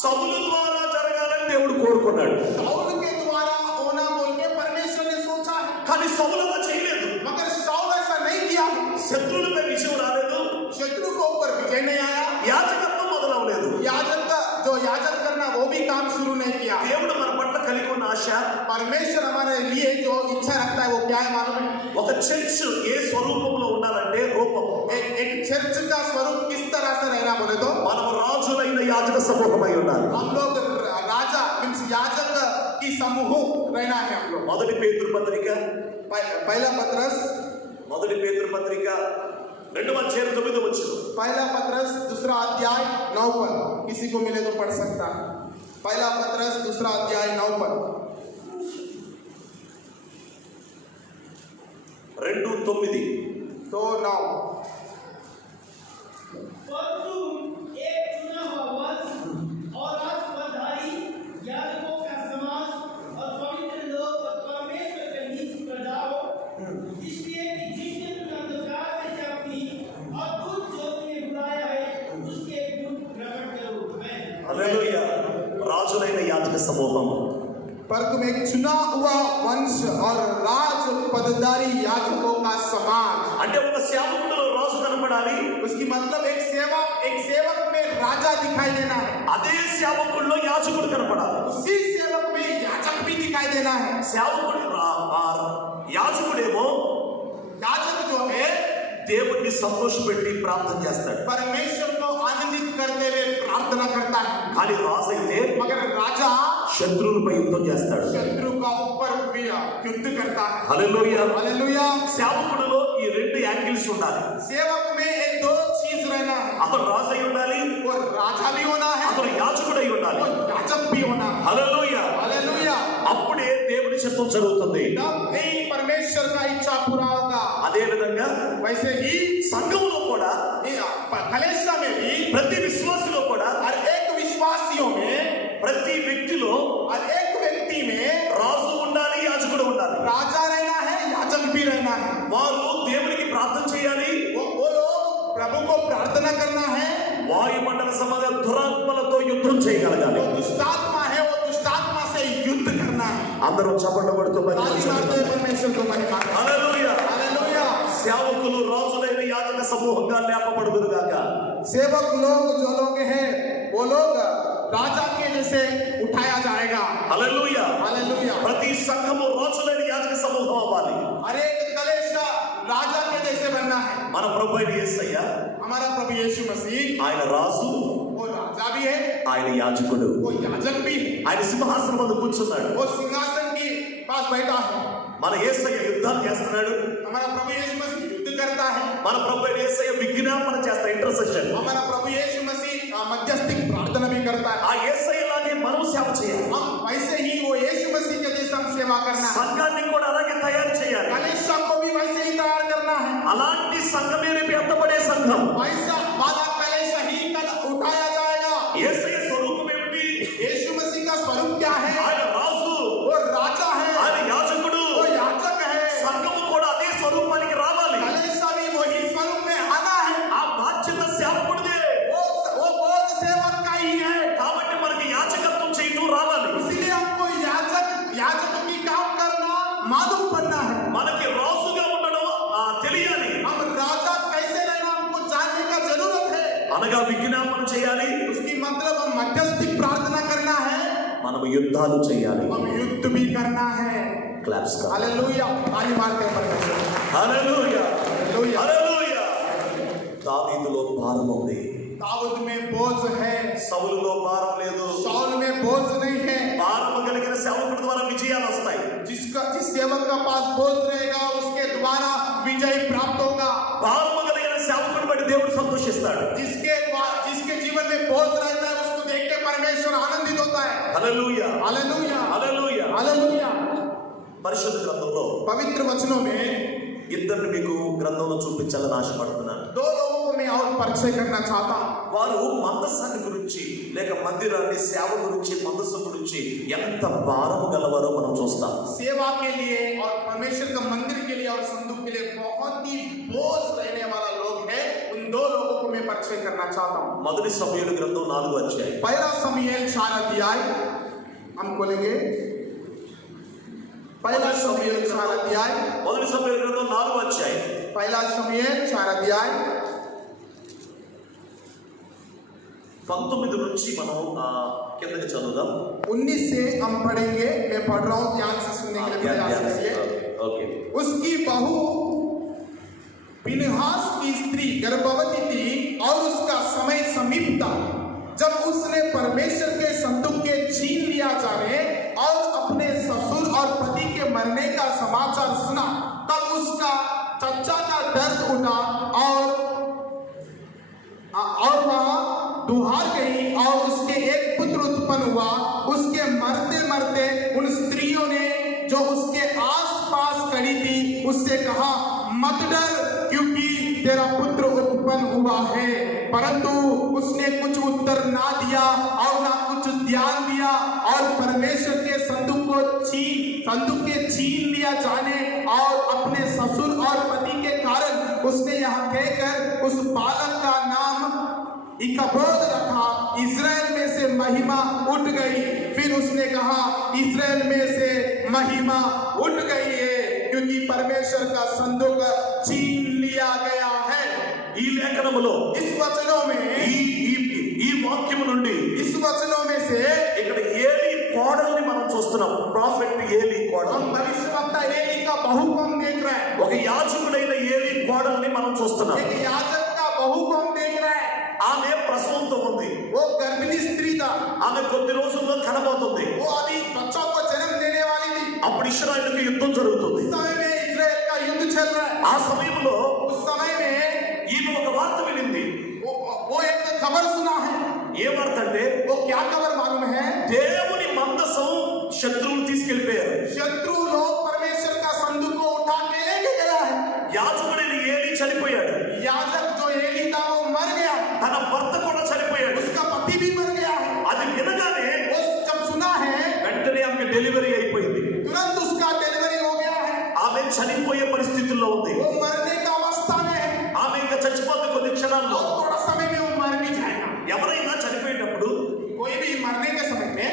సౌలు ద్వారా జరగాలని దేవుడు కోరుకున్నాడు. शाऊल के द्वारा होना बोल के परमेश्वर ने सोचा है। కానీ సౌలు అలా చేయలేదు. मगर शाऊल ऐसा नहीं किया। శత్రువులపై విజయం రాలేదు, शत्रु को ऊपर विजय नहीं आया, యాజకత్వం మొదలవలేదు. जो याजक करना वो भी काम शुरू नहीं किया। దేవుడు మన పట్ల కలిగి ఉన్న ఆశ, परमेश्वर हमारे लिए जो इच्छा रखता है वो क्या है मालूम है? ఒక చర్చ్ ఏ స్వరూపంలో ఉండాలంటే రూపం. एक चर्च का स्वरूप किस तरह से रहना बोले तो మనం రాజులైన యాజక సమూహమై ఉండాలి. हम लोग राजा मीन्स याजक की समूह रहना है हम लोग। మొదటి పేతురు పత్రిక, पहला पत्रस 2 అధ్యాయం 9 వచనం. पहला पत्रस 2 अध्याय 9 पद, किसी को मिले तो पढ़ सकता है। पहला पत्रस 2 अध्याय 9 पद। 2:9. 2:9। परंतु एक चुना हुआ वंश और राजपदधारी याजकों का समाज और पवित्र लोग और परमेश्वर के निज प्रजाओं, इसलिए कि जिसने तुम्हें अंधकार में से अपनी अद्भुत ज्योति में बुलाया है उसके गुण प्रकट करो। आमीन। హల్లెలూయా. రాజులైన యాజక సమూహం, पर तुम एक चुना हुआ वंश और राज पदधारी याजकों का समाज। అంటే ఒక సేవకుడిలో రాజు కనపడాలి, उसकी मतलब एक सेवक में राजा दिखाई देना है, అదే సేవకుడిలో యాజకుడు కనపడాలి. उसी सेवक में याजक भी दिखाई देना है। సేవకుడు యాజకుడేమో याजक जो है దేవుణ్ణి సంతోషపెట్టి ప్రార్థన చేస్తాడు. परमेश्वर को आनंदित करते हुए प्रार्थना करता है। కానీ రాజు అయితే मगर राजा శత్రువులపై యుద్ధం చేస్తాడు. शत्रु का ऊपर भी युद्ध करता है। హల్లెలూయా. हालेलुया। సేవకుడిలో ఈ 2 యాంగిల్స్ ఉండాలి. सेवक में एक 2 चीज रहना అతడు రాజు అయి ఉండాలి, वो राजा भी होना है, అతడు యాజకుడై ఉండాలి. वो याजक भी होना है। హల్లెలూయా. हालेलुया। అప్పుడే దేవుని చిత్తం జరుగుతుంది. तब ही परमेश्वर का इच्छा पूरा होगा। అదే విధంగా वैसे ही సంఘములో కూడా कलीसिया में भी ప్రతి విశ్వాసిలో కూడా हर एक विश्वासियों में, ప్రతి వ్యక్తిలో हर एक व्यक्ति में రాజు ఉండాలి, యాజకుడు ఉండాలి. राजा रहना है, याजक भी रहना है। వారు దేవునికి ప్రార్థన చేయాలి, वो लोग प्रभु को प्रार्थना करना है। వాయుమండల సమాజ దురాత్మలతో యుద్ధం చేయగలగాలి. वो दुष्टात्मा है, वो दुष्टात्मा से युद्ध करना है। అందరూ చప్పట్లు కొడుతూ ताली मारते हुए परमेश्वर को महिमा करें। హల్లెలూయా. हालेलुया। సేవకులు రాజులైన యాజక సమూహంగా లేపబడుదురు గాక. सेवक लोग जो लोग हैं वो लोग राजा के जैसे उठाया जाएगा। హల్లెలూయా. हालेलुया। ప్రతి సంఘము రాజులైన యాజక సమూహం అవ్వాలి. हर एक कलीसिया राजा के जैसे बनना है। మన ప్రభు అయిన యేసయ్య हमारा प्रभु यीशु मसीह ఆయన రాజు, वो राजा भी है, ఆయన యాజకుడు. वो याजक भी है, ఆయన సింహాసనం మీద కూర్చున్నాడు. वो सिंहासन के पास बैठा है। మన యేసయ్య యుద్ధాలు చేస్తున్నాడు. हमारा प्रभु यीशु मसीह युद्ध करता है। మన ప్రభు అయిన యేసయ్య విజ్ఞాపన చేస్తా, ఇంటర్సెషన్. हमारा प्रभु यीशु मसीह मध्यस्थी प्रार्थना भी करता है। ఆ యేసయ్య లాగే మనం సేవ చేయాలి. हम वैसे ही वो यीशु मसीह के जैसा हम सेवा करना है। సంఘాన్ని కూడా అలాగే తయారు చేయాలి. कलीसिया को भी वैसे ही तैयार करना है। అలాంటి సంఘమే రేపు ఎత్తబడే సంఘం. वैसा वाला कलेश ही कल उठाया जाएगा। యేసయ్య స్వరూపం ఏమిటి? यीशु मसीह का स्वरूप क्या है? ఆయన రాజు, वो राजा है, ఆయన యాజకుడు. वो याजक है। సంఘము కూడా అదే స్వరూపానికి రావాలి. कलेशा भी वही स्वरूप में आना है। ఆ బాధ్యత సేవకుడిదే. वो बोझ सेवक का ही है। కాబట్టి మనకి యాజకత్వం చేయటం రావాలి. इसलिए हमको याजक की काम करना मालूम पड़ना है। మనకి రాజుగా ఉండడం తెలియాలి. हम राजा कैसे रहना हमको जानने का जरूरत है। అనగా విజ్ఞాపన చేయాలి, उसकी मतलब हम मध्यस्थी प्रार्थना करना है, మనం యుద్ధాలు చేయాలి. हम युद्ध भी करना है। క్లాప్స్ కా. हालेलुया। ताली मारते हैं परमेश्वर। హల్లెలూయా. हालेलुया। హల్లెలూయా. దావీదులో భారం ఉంది, दाऊद में बोझ है, సౌలులో భారం లేదు. शाऊल में बोझ नहीं है। భారం కలిగిన సేవకుడి ద్వారా విజయాలు వస్తాయి. जिस सेवक का पास बोझ रहेगा उसके द्वारा विजय प्राप्त होगा। భారం కలిగిన సేవకుడిని బట్టి దేవుడు సంతోషిస్తాడు. जिसके जीवन में बोझ रहता है उसको देख के परमेश्वर आनंदित होता है। హల్లెలూయా. हालेलुया। హల్లెలూయా. हालेलुया। పరిశుద్ధ గ్రంథంలో पवित्र वचनों में ఇద్దరిని మీకు గ్రంథంలో చూపించాలని ఆశపడుతున్నాను. दो लोगों को मैं और परिचय करना चाहता हूँ। వారు మందస్సాన్ని గురించి లేక మందిరాన్ని, సేవ గురించి, మందస్సు గురించి ఎంత భారము గలవారో మనం చూస్తాం. सेवा के लिए और परमेश्वर का मंदिर के लिए और संदूक के लिए बहुत ही बोझ रहने वाला लोग है। उन दो लोगों को मैं परिचय करना चाहता हूँ। మొదటి సమూయేలు గ్రంథం 4వ అధ్యాయం. पहला शमूएल 4 अध्याय हम खोलेंगे। पहला शमूएल 4 अध्याय। మొదటి సమూయేలు గ్రంథం 4వ అధ్యాయం. पहला शमूएल 4 अध्याय 19 నుంచి మనం కిందకి చదువుదాం. 19 से हम पढ़ेंगे। मैं पढ़ रहा हूँ, ध्यान से सुनने के लिए प्रयास करिए। ఓకే. उसकी बहू फिनहास की स्त्री गर्भवती थी और उसका समय समीप था जब उसने परमेश्वर के संदूक के छीन लिया जाने और अपने ससुर और पति के मरने का समाचार सुना। तब उसका चच्चा का दर्द उठा और वह दुहार गई और उसके एक पुत्र उत्पन्न हुआ। उसके मरते मरते उन स्त्रियों ने जो उसके आसपास खड़ी थी उससे कहा, मत डर, क्योंकि तेरा पुत्र उत्पन्न हुआ है। परंतु उसने कुछ उत्तर ना दिया और ना कुछ ध्यान दिया और परमेश्वर के संदूक के छीन लिया जाने और अपने ससुर और पति के कारण उसने यहाँ कहकर उस बालक का नाम इकबोद रखा। इस्राएल में से महिमा उठ गई। फिर उसने कहा, इस्राएल में से महिमा उठ गई है, क्योंकि परमेश्वर का संदूक छीन लिया गया है। ఈ లేఖనములో इस वचनों में ఈ వాక్యము నుండి इस वचनों में से ఇక్కడ ఏలీ కోడల్ని మనం చూస్తున్నాం. ప్రాఫెట్ ఏలీ కోడలు. हम भविष्यवक्ता एली का बहू को हम देख रहे हैं। ఒక యాజకుడైన ఏలీ కోడల్ని మనం చూస్తున్నాం. एक याजक का बहू को हम देख रहे हैं। ఆమె ప్రసవంతో ఉంది. वो गर्भिणी स्त्री था। ఆమె కొద్ది రోజుల్లో కనబోతుంది. वो अभी बच्चों को जन्म देने वाली थी। అప్పుడు ఇశ్రాయేలుకి యుద్ధం జరుగుతుంది. उस समय में इस्राएल का युद्ध चल रहा है। ఆ సమయంలో उस समय में ఈమె ఒక వార్త వినింది. वो ఏ వార్త అంటే वो क्या खबर मालूम है? దేవుని మందసం శత్రువులు తీసుకెళ్లిపోయారు. शत्रु लोग परमेश्वर का संदूक को उठा के लेके गया है। యాజకుడైన ఏలీ చనిపోయాడు. याजक जो एली था वो मर गया, తన భర్త కూడా చనిపోయాడు. उसका पति भी मर गया है। అది వినగానే वो जब सुना है వెంటనే ఆమె డెలివరీ అయిపోయింది. तुरंत उसका डिलीवरी हो गया है। ఆమె చనిపోయే పరిస్థితుల్లో ఉంది. वो मरने का अवस्था में है। ఆమె ఇంకా చచ్చిపోతే కొన్ని క్షణాల్లో. और थोड़ा समय में वो मर भी जाएगा। ఎవరైనా చనిపోయేటప్పుడు कोई भी मरने के समय में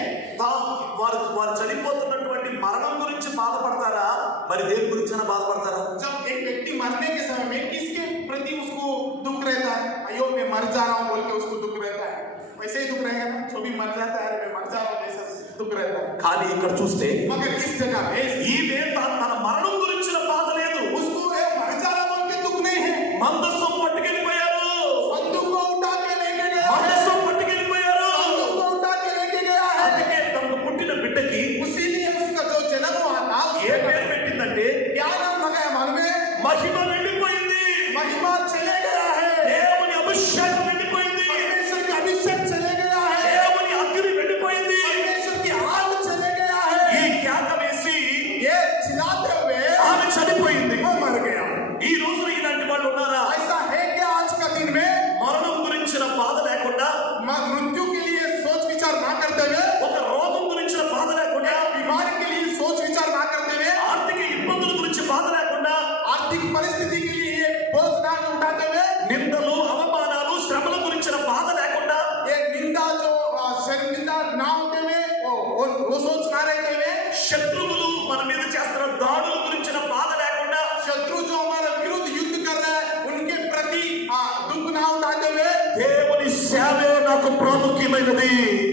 వారు చనిపోతున్నటువంటి మరణం గురించి బాధపడతారా, మరి దేని గురించైనా బాధపడతారా? जब एक व्यक्ति मरने के समय में किसके प्रति उसको दुख रहता है? अयो मैं मर जा रहा हूँ बोल के उसको दुख रहता है। वैसे ही दुख रहेगा ना, जो भी मर जाता है मैं मर जा रहा हूँ जैसा दुख रहता है। కానీ ఇక్కడ చూస్తే मगर इस जगह पे ఈమె తన మరణం గురించిన బాధ లేదు. उसको मर जा रहा बोल के दुख नहीं है। మందసం పట్టుకెళ్ళిపోయారు. संदूक को उठा के लेके गया है। మందసం పట్టుకెళ్ళిపోయారు. संदूक को उठा के लेके गया है। అందుకే తనకు పుట్టిన బిడ్డకి उसीलिए उसका जो जन्म हुआ था ఏ పేరు పెట్టిందంటే क्या नाम लगाया मालूम है? మహిమ వెళ్ళిపోయింది. महिमा चले गया है। దేవుని అభిషేకం వెళ్ళిపోయింది. परमेश्वर का अभिषेक चले गया है। దేవుని అగ్ని వెళ్ళిపోయింది. परमेश्वर की आग चले गया है। ఈ కేక వేసి ये चिल्लाते हुए ఆమె చనిపోయింది. वो मर गया। ఈ రోజు ఇలాంటి వాళ్ళు ఉన్నారా? ऐसा है क्या आज का दिन में మరణం గురించిన బాధ లేకుండా, मृत्यु के लिए सोच विचार ना करते हुए, ఒక రోగం గురించిన బాధ లేకుండా, बीमारी के लिए सोच विचार ना करते हुए, ఆర్థిక ఇబ్బందుల గురించి బాధ లేకుండా, आर्थिक परिस्थिति के लिए बोझ ना उठाते हुए, నిందలు అవమానాలు శ్రమల గురించిన బాధ లేకుండా, ये निंदा जो शरीर निंदा ना होते हुए वो सोच ना रहते हुए, శత్రువులు మన మీద చేస్తున్న దాడుల గురించిన బాధ లేకుండా, शत्रु जो हमारे विरुद्ध युद्ध कर रहा है उनके प्रति दुख ना उठाते हुए, దేవుని సేవే నాకు ప్రాముఖ్యమైనది.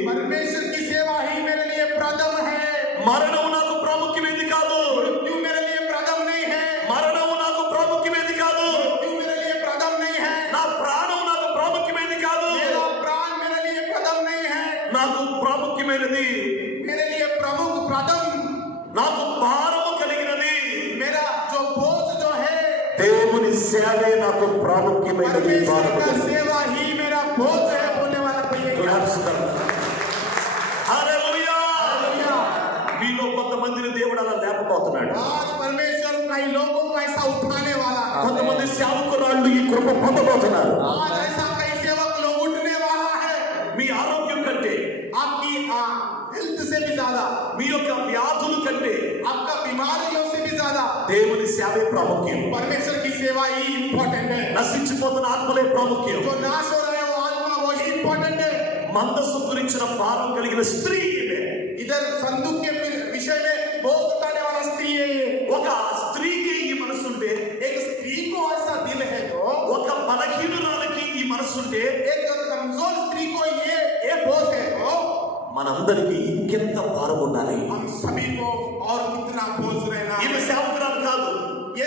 परमेश्वर की सेवा ही मेरे लिए प्रथम है। మరణం నాకు ప్రాముఖ్యమైనది కాదు. मृत्यु मेरे लिए प्रथम नहीं है। మరణం నాకు ప్రాముఖ్యమైనది కాదు. मृत्यु मेरे लिए प्रथम नहीं है। నా ప్రాణం నాకు ప్రాముఖ్యమైనది కాదు. मेरा प्राण मेरे लिए प्रथम नहीं है। నాకు ప్రాముఖ్యమైనది, मेरे लिए प्रमुख प्रथम, నాకు భారము కలిగినది मेरा जो बोझ जो है దేవుని సేవే నాకు ప్రాముఖ్యమైనది. परमेश्वर का सेवा ही मेरा बोझ है बोलने वाला कोई है क्या? హల్లెలూయా. हालेलुया। మీలో కొంతమందిని దేవుడు అలా లేకపోతున్నాడు. आज परमेश्वर कई लोगों को ऐसा उठाने वाला है। కొంతమంది సేవకురాళ్ళు ఈ కృప పొందబోతున్నారు. आज ऐसा कई सेवक लोग उठने वाला है। మీ ఆరోగ్యం కంటే, आपकी हेल्थ से भी ज्यादा, మీ యొక్క వ్యాధుల కంటే आपका बीमारियों से भी ज्यादा దేవుని సేవే ప్రాముఖ్యం. परमेश्वर की सेवा ही इम्पोर्टेंट है। నశించిపోతున్న ఆత్మలే ప్రాముఖ్యం. जो नाश हो रहे वो आत्मा वही इम्पोर्टेंट है। మందస్సు గురించిన భారం కలిగిన స్త్రీ ఈమె. इधर संदूक के विषय में बोझ उठाने वाला स्त्री है ये। ఒక స్త్రీకి ఈ మనసుంటే, एक स्त्री को ऐसा दिल है जो, ఒక బలహీనురాలకి ఈ మనసుంటే, एक कमजोर स्त्री को ये बोझ है तो మనందరికీ ఇంకెంత భారం ఉండాలి. हम सभी को और कितना बोझ रहना है। ఈమె సేవకురాలు కాదు. ये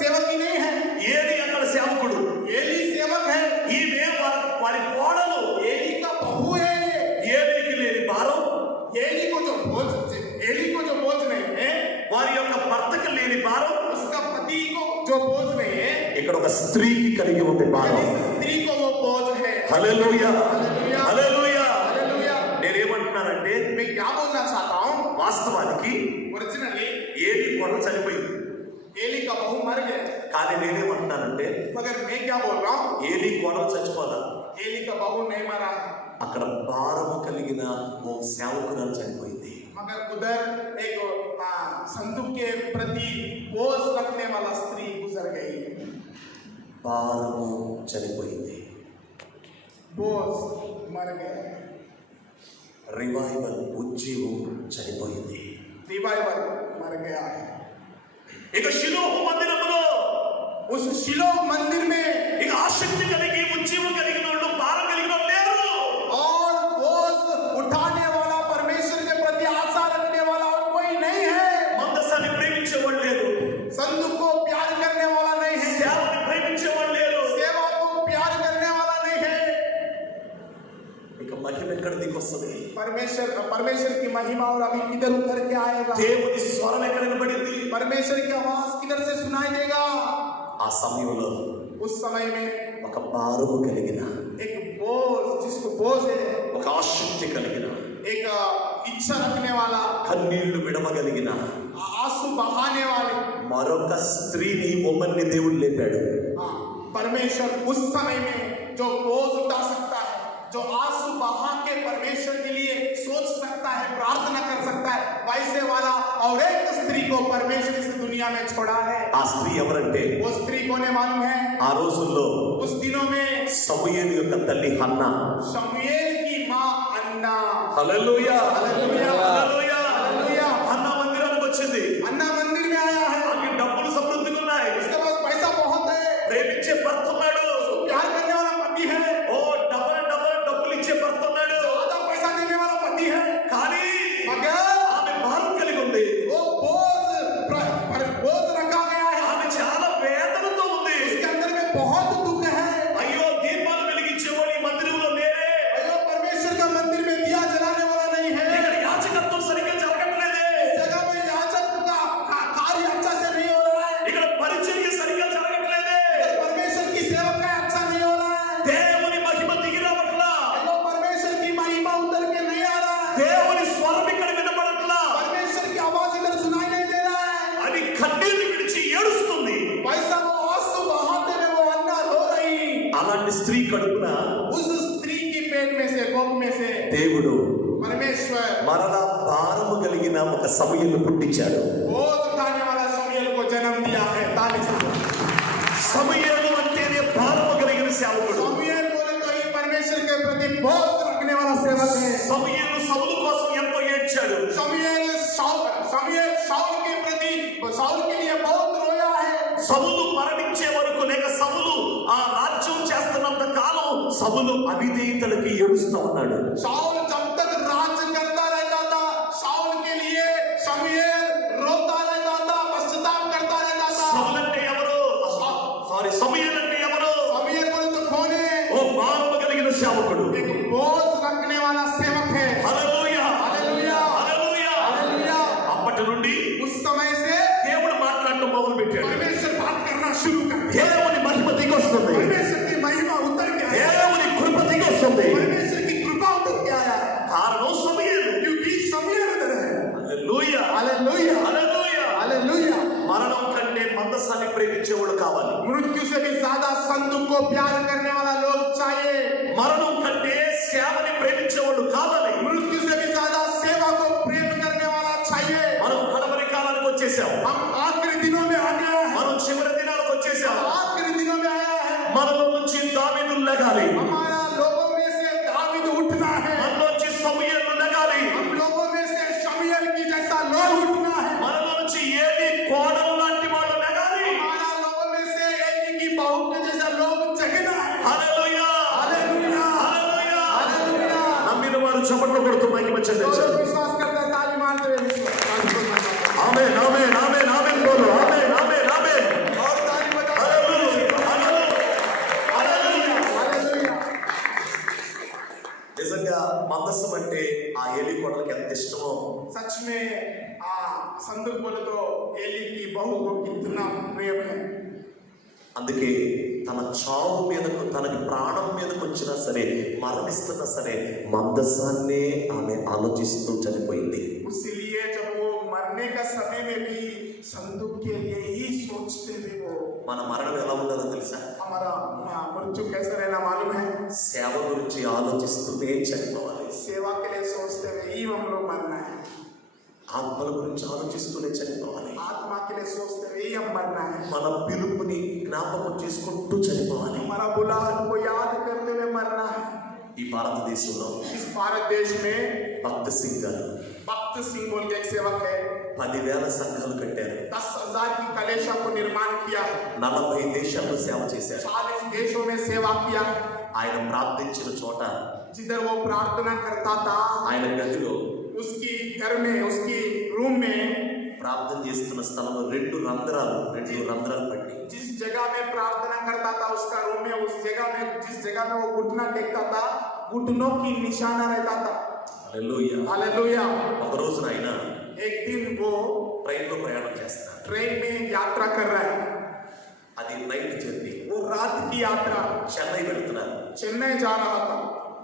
सेवक ही नहीं है। ఏది అక్కడ సేవకుడు. एली सेवक है। ఈమె వారి కోడలు. एली का बहू है ये। ఏలికి లేని భారం, एली को जो बोझ नहीं है, వారి యొక్క భర్తకి లేని భారం उसका पति को जो बोझ नहीं है, ఇక్కడ ఒక స్త్రీకి కలిగి ఉంది భారం. इस स्त्री को वो बोझ है। హల్లెలూయా, హల్లెలూయా, హల్లెలూయా. हालेलुया। నేనేమంటున్నానంటే, मैं क्या बोलना चाहता हूँ, వాస్తవానికి ओरिजिनली ఏలి కోడలు చనిపోయింది. एली का बहू मर गया, కానీ నేనేమంటున్నానంటే, मगर मैं क्या बोल रहा हूँ, ఏలి కోడలు చచ్చిపోదా, एली का बहू नहीं मरा, అక్కడ భారము కలిగిన ఓ సేవకురాలు చనిపోయింది. मगर उधर एक संदूक के प्रति बोझ रखने वाला स्त्री गुजर गई। భారము చనిపోయింది. बोझ मर गया। రివైవల్ ఉజ్జీవం చనిపోయింది. रिवाइवल मर गया है। ఇక షిలోహు మందిరములో, उस शिलो मंदिर में ఇక ఆసక్తి కలిగి ఉజ్జీవం కలిగిన వాళ్ళు, భారం కలిగిన వాళ్ళు లేరు. और बोझ उठाने वाला, परमेश्वर के प्रति आशा रखने वाला और कोई नहीं है। మందసాన్ని ప్రేమించే వాళ్ళు లేరు. संदूक को प्यार करने वाला नहीं है। సేవని ప్రేమించే వాళ్ళు లేరు. सेवा को प्यार करने वाला नहीं है। ఇక మహిమ ఎక్కడ దిగొస్తుంది? परमेश्वर की महिमा और अभी किधर उतर के आएगा? దేవుని స్వరం ఎక్కడ వినబడింది? परमेश्वर की आवाज किधर से सुनाई देगा? ఆ సమయంలో उस समय में ఒక భారము కలిగిన एक बोझ जिसको बोझ है, ఒక ఆసక్తి కలిగిన, एक इच्छा रखने वाला, కన్నీళ్లు విడవగలిగిన आंसू बहाने वाले మరొక స్త్రీని, ఉమ్మని దేవుడు లేపాడు. हाँ, परमेश्वर उस समय में जो बोझ उठा सकता है, जो आंसू बहा के परमेश्वर के लिए सोच सकता है, प्रार्थना कर सकता है, वैसे वाला और एक स्त्री को परमेश्वर इस दुनिया में छोड़ा है। ఆ స్త్రీ ఎవరంటే, वो स्त्री कौन है मालूम है? ఆ రోజుల్లో उस दिनों में సమూయేలు యొక్క తల్లి హన్నా. शमूएल की माँ अन्ना। హల్లెలూయా, हालेलुया, హల్లెలూయా. हालेलुया। హన్నా మందిరానికి వచ్చింది. अन्ना मंदिर में आया है, ఆమె డబ్బులు సమృద్ధిగా ఉన్నాయి, उसके पास पैसा बहुत है, ప్రేమించే భర్త ఉన్నాడు. प्यार करने वाला पति है, ఓ డబల్ డబల్ డబ్బులు ఇచ్చే భర్త ఉన్నాడు. ज्यादा पैसा देने वाला पति है, కానీ मगर ఆమె భారం కలిగి ఉంది. वो बोझ रखा गया है, ఆమె చాలా వేదనతో ఉంది. उसके अंदर में बहुत दुख है। అయ్యో, దీపాలు వెలిగించేవాడు ఈ మందిరంలో లేరే. अयो, परमेश्वर का मंदिर में दिया जलाने वाला नहीं है, ఇక్కడ యాచకత్వం సరిగ్గా జరగట్లేదే. इस जगह में याजक का कार्य अच्छा से नहीं हो रहा है, ఇక్కడ పరిచర్య సరిగ్గా జరగట్లేదే. परमेश्वर की सेवा का अच्छा नहीं हो रहा है, దేవుని మహిమ దిగి రావట్లా. अयो, परमेश्वर की महिमा उतर के नहीं आ रहा है, దేవుని స్వరం ఇక్కడ వినపడట్లా. परमेश्वर की आवाज इधर सुनाई नहीं दे रहा है। అది కన్నీళ్లు విడిచి ఏడుస్తుంది. वैसा वो आंसू बहाते हुए वो अन्ना रो रही। అలాంటి స్త్రీ కడుపున उस स्त्री की पेट में से, कोख में से దేవుడు परमेश्वर మరలా భారము కలిగిన ఒక సమూయేలును పుట్టించాడు. बोझ उठाने वाला शमूएल को जन्म दिया है। ताली से సమూయేలు అంటేనే భారము కలిగిన సేవకుడు. शमूएल बोले तो ये परमेश्वर के प्रति बोझ रखने वाला सेवक है। సమూయేలు సౌలు కోసం ఎంతో ఏడ్చాడు. शमूएल शाऊल के प्रति, शाऊल के लिए बहुत रोया है। సౌలు మరణించే వరకు, లేక సౌలు ఆ రాజ్యం చేస్తున్నంత కాలం సౌలు అవిధేయతలకి ఏడుస్తూ ఉన్నాడు. शाऊल जब तक राज्य करता रहता था, शाऊल के लिए शमूएल रोता रहता था, पश्चाताप करता रहता था। సౌలు అంటే ఎవరు? సమూయేలు అంటే ఎవరు? शमूएल बोले तो कौन है? ఓ భారము కలిగిన సేవకుడు. एक बोझ रखने वाला सेवक है। హల్లెలూయా, हालेलुया, హల్లెలూయా. हालेलुया। అప్పటి నుండి उस समय से దేవుడు మాట్లాడటం మొదలు పెట్టాడు. परमेश्वर बात करना शुरू कर दिया। దేవుని మహిమ దిగొస్తుంది. परमेश्वर की महिमा उतर के आया, దేవుని కృప దిగొస్తుంది. परमेश्वर की कृपा उतर के आया, కారణం సమూయేలు. क्योंकि शमूएल इधर है। హల్లెలూయా, हालेलुया, హల్లెలూయా. हालेलुया। మరణం కంటే మందసాన్ని ప్రేమించేవాడు కావాలి. मृत्यु से भी ज्यादा संतों को प्यार करने वाला लोग चाहिए। మరణం కంటే సేవని ప్రేమించేవాడు కావాలి. मृत्यु से भी ज्यादा सेवा को प्रेम करने वाला चाहिए। మనం కడవరి కాలానికి వచ్చేసాం. हम आखिरी दिनों में आ गया है, మనం చివరి దినాలకు వచ్చేసాం. आखिरी दिनों में आया है। మనలో నుంచి దావీదు లెగాలి. हमारा लोगों में से दावीद उठना है, మనలో నుంచి సమూయేలు లెగాలి. हम लोगों में से शमूएल की जैसा लोग उठना है। మనలో నుంచి ఏలి కోడలు లాంటి వాళ్ళు లెగాలి. हमारा लोगों में से एली की बहू के जैसा लोग जगना है। హల్లెలూయా, हालेलुया, హల్లెలూయా. हालेलुया। నమ్మిన వారు చప్పట్లు కొడుతూ మహిమ जो చెందించారు. लोग विश्वास करते हैं ताली मारते हुए विश्वास। ఆమేన్, ఆమేన్, ఆమేన్, ఆమేన్ బోలో. ఆమేన్, ఆమేన్, ఆమేన్. और ताली बजाओ। హల్లెలూయా, హల్లెలూయా. हालेलुया। నిజంగా మందస్సం అంటే ఆ ఏలి కోడలకి ఎంత ఇష్టమో, सच में संदूक बोले तो एली की बहू को कितना प्रेम है। అందుకే తన చావు మీదకు, తనకి ప్రాణం మీదకు వచ్చినా సరే, మరణిస్తున్నా సరే, మందసాన్నే ఆమె ఆలోచిస్తూ చనిపోయింది. इसीलिए जब वो मरने का समय में भी संदूक के लिए ही सोचते थे। वो మన మరణం ఎలా ఉంటుందో తెలుసా? हमारा मृत्यु कैसे रहना मालूम है? సేవ గురించి ఆలోచిస్తూనే చనిపోవాలి. सेवा के लिए सोचते हुए ही हम लोग मरना है। ఆత్మల గురించి ఆలోచిస్తూనే చనిపోవాలి. आत्मा के लिए सोचते हुए ही हम मरना है। మన పిలుపుని జ్ఞాపకం చేసుకుంటూ చనిపోవాలి. हमारा बुलाहट को याद करते हुए मरना है। ఈ భారతదేశంలో इस भारत देश में భక్త సింగ్ గారు भक्त सिंह बोल के एक सेवक है, 10,000 సంఘాలు కట్టారు. 10,000 की कलेशा को निर्माण किया है, 40 దేశాల్లో సేవ చేశారు. 40 देशों में सेवा किया। ఆయన ప్రార్థించిన చోట, जिधर वो प्रार्थना करता था, ఆయన గదిలో, उसकी घर में, उसकी रूम में, ప్రార్థన చేస్తున్న స్థలంలో 2 రంధ్రాలు పట్టి, जिस जगह में प्रार्थना करता था उसका रूम में, उस जगह में, जिस जगह में वो घुटना टेकता था, घुटनों की निशाना रहता था। హల్లెలూయా. हालेलुया। ఒక రోజున ఆయన एक दिन वो ట్రైన్లో ప్రయాణం చేస్తున్నారు. ट्रेन में यात्रा कर रहा है, అది నైట్ జర్నీ. वो रात की यात्रा, చెన్నై వెళ్తున్నారు. चेन्नई जा रहा था।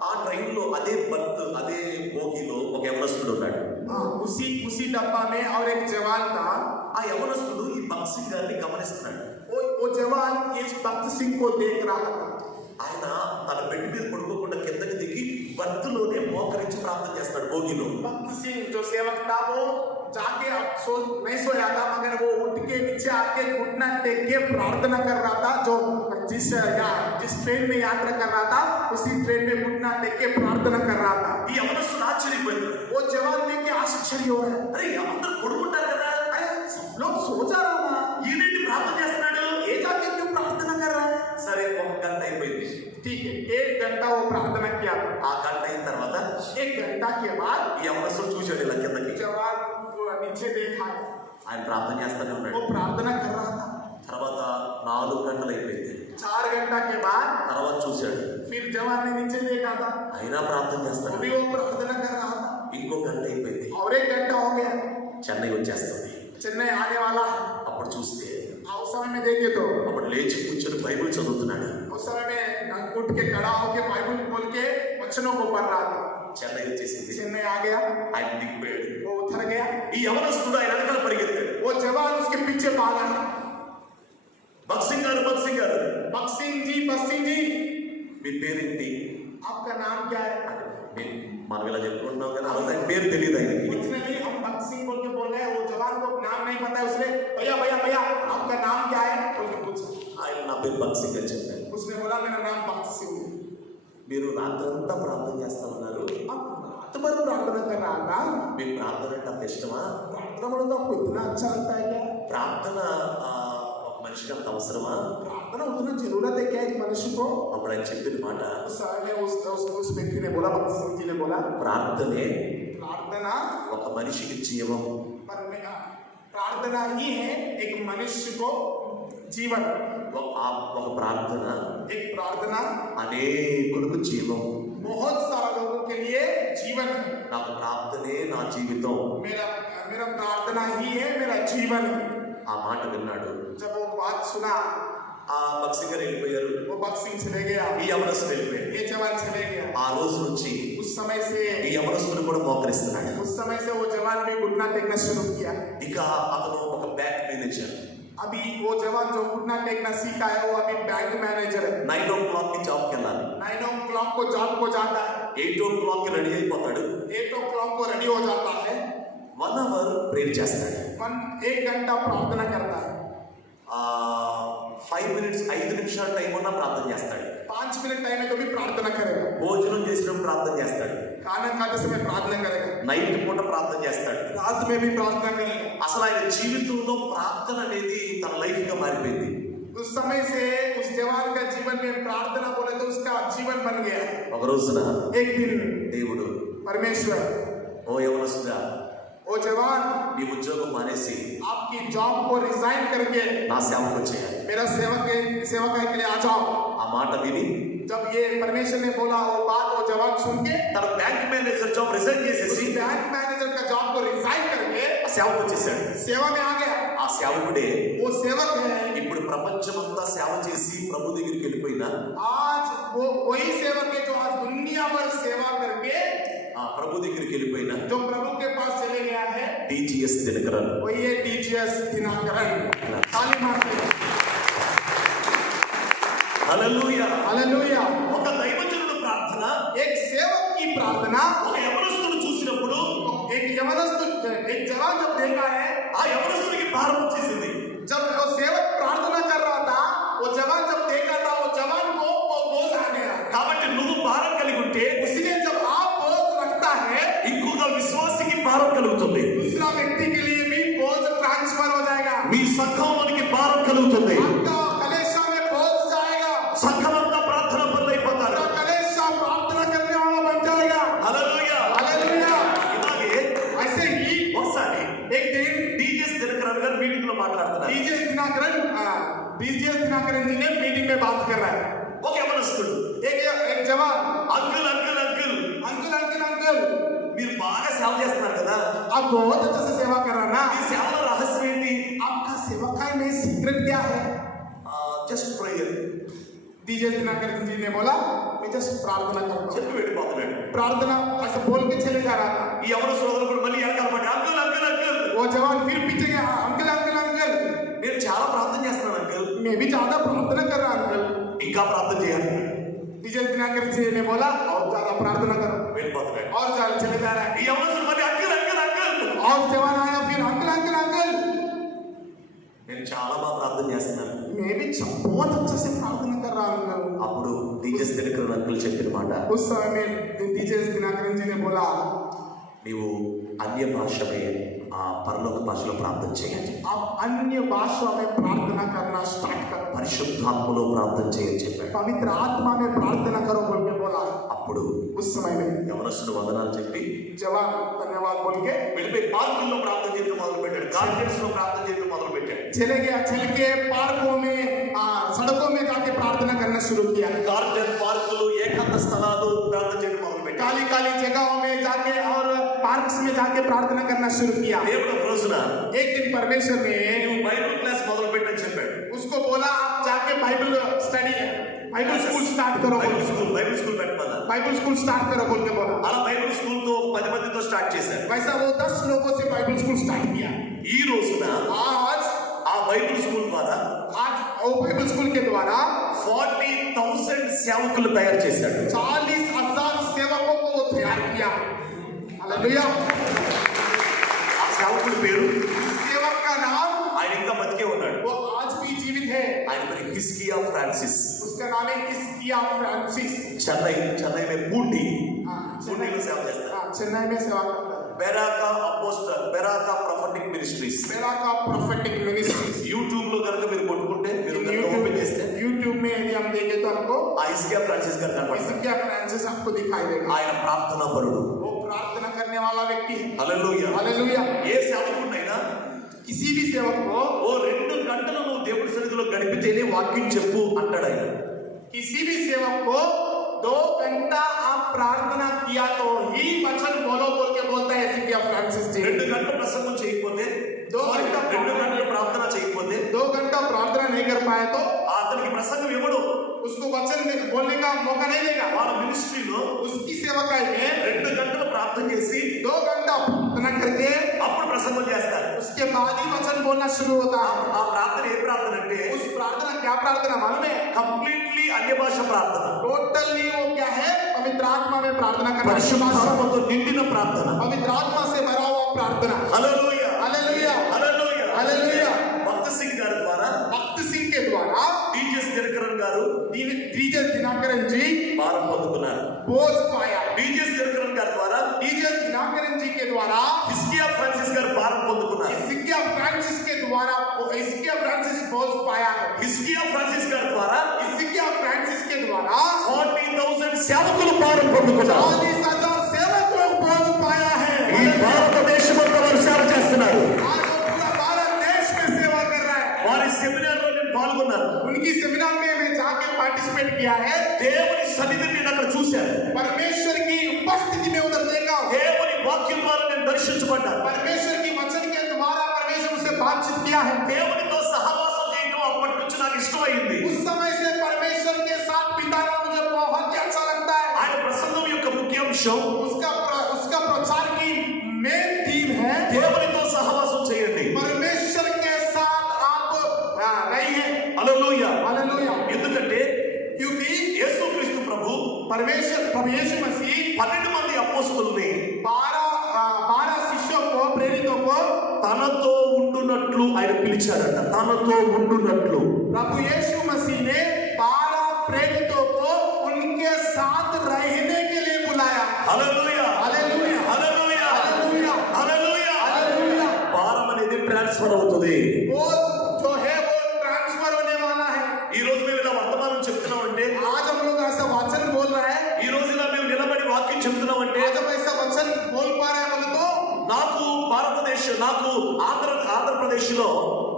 ఆ ట్రైన్లో అదే బర్త్ అదే బోగిలో ఒక యవనస్తుడు ఉన్నాడు. उसी डब्बा में और एक जवान था। ఆ యవనస్తుడు ఈ భగత్ సింగ్ గారిని గమనిస్తున్నాడు. वो जवान इस भक्त सिंह को देख रहा था। ఆయన తన బెడ్ మీద పడుకోకుండా కిందకి దిగి బర్త్లోనే మోకరించి ప్రార్థన చేస్తాడు బోగిలో. भक्त सिंह जो सेवक था वो जाके नहीं सोया था, मगर वो उठ के नीचे आके घुटना टेक के प्रार्थना कर रहा था। जो जिस ट्रेन में यात्रा कर रहा था उसी ट्रेन में घुटना टेक के प्रार्थना कर रहा था। ఈ యవనస్తుడు ఆశ్చర్యపోయాడు. वो जवान देख के आश्चर्य हो रहा है। అరే అందరూ పడుకుంటారు కదా, अरे सब लोग सो जा रहा था, ఈయనేంటి ప్రార్థన చేస్తున్నాడు? ये जाके क्यों प्रार्थना कर रहा है? సరే ఒక గంట అయిపోయింది. ठीक है, 1 घंटा वो प्रार्थना किया। ఆ గంట అయిన తర్వాత 1 घंटा के बाद ఈ యవనస్తుడు చూశాడు ఇలా కిందకి. जवान को नीचे देखा, ఆయన ప్రార్థన చేస్తానే वो ఉన్నాడు. प्रार्थना कर रहा था। తర్వాత 4 గంటలు అయిపోయింది. 4 घंटा के बाद తర్వాత చూశాడు, फिर जवान ने नीचे देखा था, అయినా ప్రార్థన वो చేస్తాడు. भी वो प्रार्थना कर रहा था। ఇంకో గంట అయిపోయింది. और 1 घंटा हो गया, చెన్నై వచ్చేస్తుంది. चेन्नई आने वाला है। అప్పుడు చూస్తే उस समय में देखे तो అప్పుడు లేచి కూర్చొని బైబిల్ చదువుతున్నాడు. उस समय में उठ के खड़ा होके बाइबल खोल के वचनों को पढ़ रहा था। చెన్నై వచ్చేసింది. चेन्नई आ गया, ఆయన దిగిపోయాడు. वो उतर गया। ఈ యవనస్తుడు ఆయన వెనకాల పరిగెత్తాడు. वो जवान उसके पीछे भागा। భగత్ సింగ్ గారు, భగత్ సింగ్ గారు, भक्त सिंह जी మీ పేరేంటి? आपका नाम क्या है? మనం ఇలా చెప్పుకుంటున్నాం కదా, ఆ రోజు ఆయన పేరు తెలియదు ఆయనకి. नहीं, हम भक्त सिंह बोल के बोल रहे हैं, वो जवान को नाम नहीं पता है। उसने भैया भैया भैया आपका नाम क्या है बोल के पूछा। ఆయన నా పేరు భగత్ సింగ్ అని చెప్పారు. उसने बोला मेरा नाम भक्त सिंह है। మీరు రాత్రంతా ప్రార్థన చేస్తామన్నారు. अब रात भर प्रार्थना कर रहा था। మీకు ప్రార్థన అంటే అంత ఇష్టమా? प्रार्थना बोलो तो आपको इतना अच्छा लगता है क्या? ప్రార్థన ఒక మనిషికి అంత అవసరమా? प्रार्थना उतना जरूरत है क्या एक मनुष्य को? అప్పుడు ఆయన చెప్పిన మాట, उस समय उस व्यक्ति ने बोला, भक्त सिंह जी ने बोला, ప్రార్థనే प्रार्थना ఒక మనిషికి జీవం. प्रार्थना ही है एक मनुष्य को जीवन। ఒక ప్రార్థన एक प्रार्थना అనేకులకు జీవం. बहुत सारे लोगों के लिए जीवन है। నాకు ప్రార్థనే నా జీవితం. मेरा प्रार्थना ही है मेरा जीवन। ఆ మాట విన్నాడు. जब वो बात सुना, ఆ భగత్ సింగ్ గారు వెళ్ళిపోయారు. वो भक्त सिंह चले गया, ఈ యవనస్తుడు వెళ్ళిపోయాడు. ये जवान चले गया। ఆ రోజు నుంచి उस समय से ఈ యవనస్తుడు కూడా మోకరిస్తున్నాడు. वो जवान भी घुटना टेकना शुरू किया। ఇక అతను ఒక బ్యాంక్ మేనేజర్. अभी वो जवान जो घुटना टेकना सीखा है वो अभी बैंक मैनेजर है। 9 o'clock కి జాబ్కి వెళ్ళాలి. 9 o'clock को जॉब को जाता है, 8 o'clock కి రెడీ అయిపోతాడు. 8 o'clock को रेडी हो जाता है, 1 hour ప్రేయర్ చేస్తాడు. 1 घंटा प्रार्थना करता है, 5 minutes 5 నిమిషాలు టైం ఉన్నా ప్రార్థన చేస్తాడు. 5 मिनट टाइम है तो भी प्रार्थना करेगा, భోజనం చేసినప్పుడు ప్రార్థన చేస్తాడు. खाना खाते समय प्रार्थना करेगा, నైట్ పూట ప్రార్థన చేస్తాడు. रात में भी प्रार्थना करेगा। అసలు ఆయన జీవితంలో ప్రార్థన అనేది తన లైఫ్ గా మారిపోయింది. उस समय से उस जवान का जीवन में प्रार्थना बोले तो उसका जीवन बन गया। ఒక రోజున एक दिन దేవుడు, परमेश्वर, ఓ యవనస్తుడా, ओ जवान నీ ఉద్యోగం మానేసి आपकी जॉब को रिजाइन करके నా సేవకు వచ్చేయాలి. मेरा सेवक के लिए आ जाओ। ఆ మాట విని जब ये परमेश्वर ने बोला वो बात, वो जवाब सुन के తన బ్యాంక్ మేనేజర్ జాబ్ రిజైన్ చేసేసి बैंक मैनेजर का जॉब को रिजाइन करके ఆ సేవకు వచ్చేసాడు. सेवा में आ गया। ఆ సేవకుడే वो सेवक है, ఇప్పుడు ప్రపంచమంతా సేవ చేసి ప్రభు దగ్గరికి వెళ్ళిపోయినా आज वो वही सेवक है जो आज दुनिया भर सेवा करके ఆ ప్రభు దగ్గరికి వెళ్ళిపోయినా जो प्रभु के पास चले गया है, టీజీఎస్ దినకరన్. वही है DGS दिनाकरण। ताली मारते हैं। హల్లెలూయా. हालेलुया। ఒక దైవజనుడు ప్రార్థన एक सेवक की प्रार्थना, ఒక యవనస్తుడు చూసినప్పుడు एक यवनस्तु, एक जवान जब देखा है, ఆ యవనస్తుడికి భారం వచ్చేసింది. जब वो सेवक प्रार्थना कर रहा था, वो जवान जब देखा था, वो जवान को वो बोझ आ गया। కాబట్టి నువ్వు భారం కలిగి ఉంటే इसलिए जब आप बोझ रखता है, ఇంకొక విశ్వాసికి భారం కలుగుతుంది. दूसरा व्यक्ति के लिए भी बोझ ट्रांसफर हो जाएगा। మీ సంఘంలోనికి భారం కలుగుతుంది. आपका कलेशा में बोझ जाएगा, సంఘమంతా ప్రార్థన పనులు అయిపోతారు. आपका कलेशा प्रार्थना करने वाला बन जाएगा। హల్లెలూయా. हालेलुया। ఇలాగే ऐसे ही ఒకసారి एक दिन టీజీఎస్ దినకరన్ గారు మీటింగ్ లో మాట్లాడుతున్నారు. DGS दिनाकरण जी ने मीटिंग में बात कर रहा है। ఒక యవనస్తుడు, एक जवान, uncle uncle uncle uncle uncle uncle, మీరు బాగా సేవ చేస్తున్నారు కదా, आप बहुत अच्छे से सेवा कर रहे हैं ना, ఈ సేవల రహస్యం ఏంటి? आपका सेवकाई में सीक्रेट क्या है? Just prayer. डीजे दिनाकर जी ने बोला मैं जस्ट प्रार्थना करता हूँ। చెప్పి వెళ్ళిపోతున్నాడు. प्रार्थना ऐसा बोल के चले जा रहा था। ఈ యవన సోదరుడు కూడా మళ్ళీ వెనకాల పడి అంకుల్ అంకుల్ అంకుల్ वो जवान फिर पीछे गया, अंकल अंकल अंकल నేను చాలా ప్రార్థన చేస్తున్నాను అంకుల్, मैं भी ज्यादा प्रार्थना कर रहा अंकल। ఇంకా ప్రార్థన చేయాలి. डीजे दिनाकर जी ने बोला और ज्यादा प्रार्थना करो, వెళ్ళిపోతున్నాడు. और ज्यादा चले जा रहा है। ఈ యవనస్తుడు మళ్ళీ అంకుల్ అంకుల్ అంకుల్ और जवान आया फिर अंकल अंकल अंकल నేను చాలా బాగా ప్రార్థన చేస్తున్నాను. मैं भी बहुत अच्छे से प्रार्थना कर रहा हूँ अंकल। అప్పుడు టీచర్స్ దగ్గర అంకుల్ చెప్పిన మాట, उस समय में डीजे दिनाकर जी ने बोला నీవు అన్య భాషమే ఆ పరలోక భాషలో ప్రార్థన చేయాలి, आप अन्य भाषा में प्रार्थना करना स्टार्ट करो, పరిశుద్ధాత్మలో ప్రార్థన చేయని చెప్పాడు. पवित्र आत्मा में प्रार्थना करो बोल के बोला। అప్పుడు उस समय में యవనస్తుడు వందనాలు చెప్పి जवान धन्यवाद बोल के వెళ్ళిపోయి పార్కుల్లో ప్రార్థన చేయడం మొదలు పెట్టాడు, గార్డెన్స్ లో ప్రార్థన చేయడం మొదలు పెట్టాడు. चले गया, चल के पार्कों में सड़कों में जाके प्रार्थना करना शुरू किया। గార్డెన్ పార్కులు ఏకాంత స్థలాలు ప్రార్థన చేయడం మొదలు పెట్టాడు. काली काली जगहों में जाके और पार्क्स में जाके प्रार्थना करना शुरू किया। దేవుడు ఒక రోజున एक दिन परमेश्वर ने నువ్వు బైబిల్ క్లాస్ మొదలు పెట్టని చెప్పాడు. उसको बोला आप जाके Bible study Bible school start करो, బైబిల్ స్కూల్ పెట్టమన్నా. बाइबल स्कूल स्टार्ट करो बोल के बोला। అలా బైబిల్ స్కూల్ తో 10 మందితో స్టార్ట్ చేశారు. वैसा वो 10 लोगों से बाइबल स्कूल स्टार्ट किया। ఈ రోజున आज ఆ బైబిల్ స్కూల్ ద్వారా वो बाइबल स्कूल के द्वारा 40,000 సేవకులు తయారు చేశాడు. 40,000 सेवकों को वो तैयार किया। हालेलुया। ఆ సేవకుడి పేరు, सेवक का नाम ఆయన ఇంకా బతికే ఉన్నాడు. वो आज भी जीवित है। ఆయన పేరు హిస్కియా ఫ్రాన్సిస్. उसका नाम है हिस्किया फ्रांसिस। చెన్నై में పూండి हाँ, పూండిలో సేవ చేస్తారు. हाँ, चेन्नई में सेवा करता है। Beracah apostle, Beracah prophetic ministries. मेरा का प्रोफेटिक मिनिस्ट्री యూట్యూబ్ లో కనుక మీరు కొట్టుకుంటే, మీరు కనుక ఓపెన్ చేస్తే यूट्यूब में यदि हम देखें तो हमको ఆ హిస్కియా ఫ్రాన్సిస్ గారు కనపడతారు. हिस्किया फ्रांसिस आपको दिखाई देगा। ఆయన ప్రార్థనా పరుడు. वो प्रार्थना करने वाला व्यक्ति है। హల్లెలూయా. हालेलुया। ఏ సేవకుడినైనా किसी भी सेवक को ఓ 2 గంటలు నువ్వు దేవుడి సన్నిధిలో గడిపితేనే వాక్యం చెప్పు అంటాడు ఆయన. किसी भी सेवक को 2 घंटा आप प्रार्थना किया तो ही वचन बोलो बोल के बोलता है हिस्किया फ्रांसिस जी। 2 గంటలు ప్రసంగం చేయకపోతే, 2 గంటలు ప్రార్థన చేయకపోతే 2 घंटा प्रार्थना नहीं कर पाए तो అతనికి ప్రసంగం ఇవ్వడు. उसको वचन बोलने का मौका नहीं देगा। వాళ్ళ మినిస్ట్రీలో उसकी सेवकाई में 2 గంటలు ప్రార్థన చేసి 2 घंटा प्रार्थना करके అప్పుడు ప్రసంగం చేస్తారు. उसके बाद ही वचन बोलना शुरू होता है। ఆ ప్రార్థన ఏ ప్రార్థన అంటే उस प्रार्थना क्या प्रार्थना मालूम है? కంప్లీట్లీ అన్య భాష ప్రార్థన, टोटली वो क्या है? पवित्र आत्मा में प्रार्थना करना। పరిశుద్ధాత్మతో నిండిన ప్రార్థన. पवित्र आत्मा से भरा हुआ प्रार्थना। హల్లెలూయా, हालेलुया, హల్లెలూయా, हालेलुया। భక్త సింగ్ గారి ద్వారా भक्त सिंह के द्वारा టీజీఎస్ దినకరన్ గారు डीजे दिनाकरन जी భారం పొందుకున్నారు. बोझ पाया। టీజీఎస్ దినకరన్ గారి ద్వారా डीजे दिनाकरन जी के द्वारा హిస్కియా ఫ్రాన్సిస్ గారు భారం పొందుకున్నారు. हिस्किया फ्रांसिस के द्वारा हिस्किया फ्रांसिस बोझ पाया है। హిస్కియా ఫ్రాన్సిస్ గారి ద్వారా हिस्किया फ्रांसिस के द्वारा 40,000 సేవకులు భారం పొందుకున్నారు. 40,000 सेवकों को बोझ पाया है। ఈ భారతదేశమంతా వారు సేవ చేస్తున్నారు. आज वो पूरा भारत देश में सेवा कर रहा है। వారి సెమినార్ లో నేను పాల్గొన్నాను. उनकी सेमिनार में मैं जाके पार्टिसिपेट किया है। దేవుని సన్నిధిని నేను అక్కడ చూశాను. परमेश्वर की उपस्थिति में उधर देखा। దేవుని వాక్యం ద్వారా నేను దర్శించబడ్డాను. परमेश्वर की वचन के द्वारा परमेश्वर से बातचीत किया है। దేవునితో సహవాసం చేయడం అప్పటి నుంచి నాకు ఇష్టమైంది. उस समय से परमेश्वर के साथ बिताना मुझे बहुत ही अच्छा लगता है। ఆయన ప్రసంగం యొక్క ముఖ్య అంశం उसका प्रचार की मेन थीम है దేవునితో సహవాసం చేయండి. परमेश्वर के साथ आप रहिए। హల్లెలూయా. हालेलुया। ఎందుకంటే क्योंकि యేసుక్రీస్తు ప్రభు प्रभु यीशु मसीह 12 మంది అపోస్తలుని 12 शिष्यों को प्रेरितों को తనతో ఉండునట్లు ఆయన పిలిచాడట. తనతో ఉండునట్లు. प्रभु यीशु मसीह ने 12 प्रेरितों को उनके साथ रहने के लिए बुलाया। హల్లెలూయా, हालेलुया, హల్లెలూయా, हालेलुया, హల్లెలూయా. हालेलुया। భారం అనేది ట్రాన్స్ఫర్ అవుతుంది. वो जो है वो ट्रांसफर होने वाला है। ఈ రోజు మేము ఇలా వర్తమానం చెప్తున్నామంటే, आज हम लोग ऐसा वचन बोल रहा है, ఈ రోజు ఇలా మేము నిలబడి వాక్యం చెప్తున్నామంటే, आज हम ऐसा वचन बोल पा रहे हैं बोले तो నాకు ఆంధ్రప్రదేశ్ లో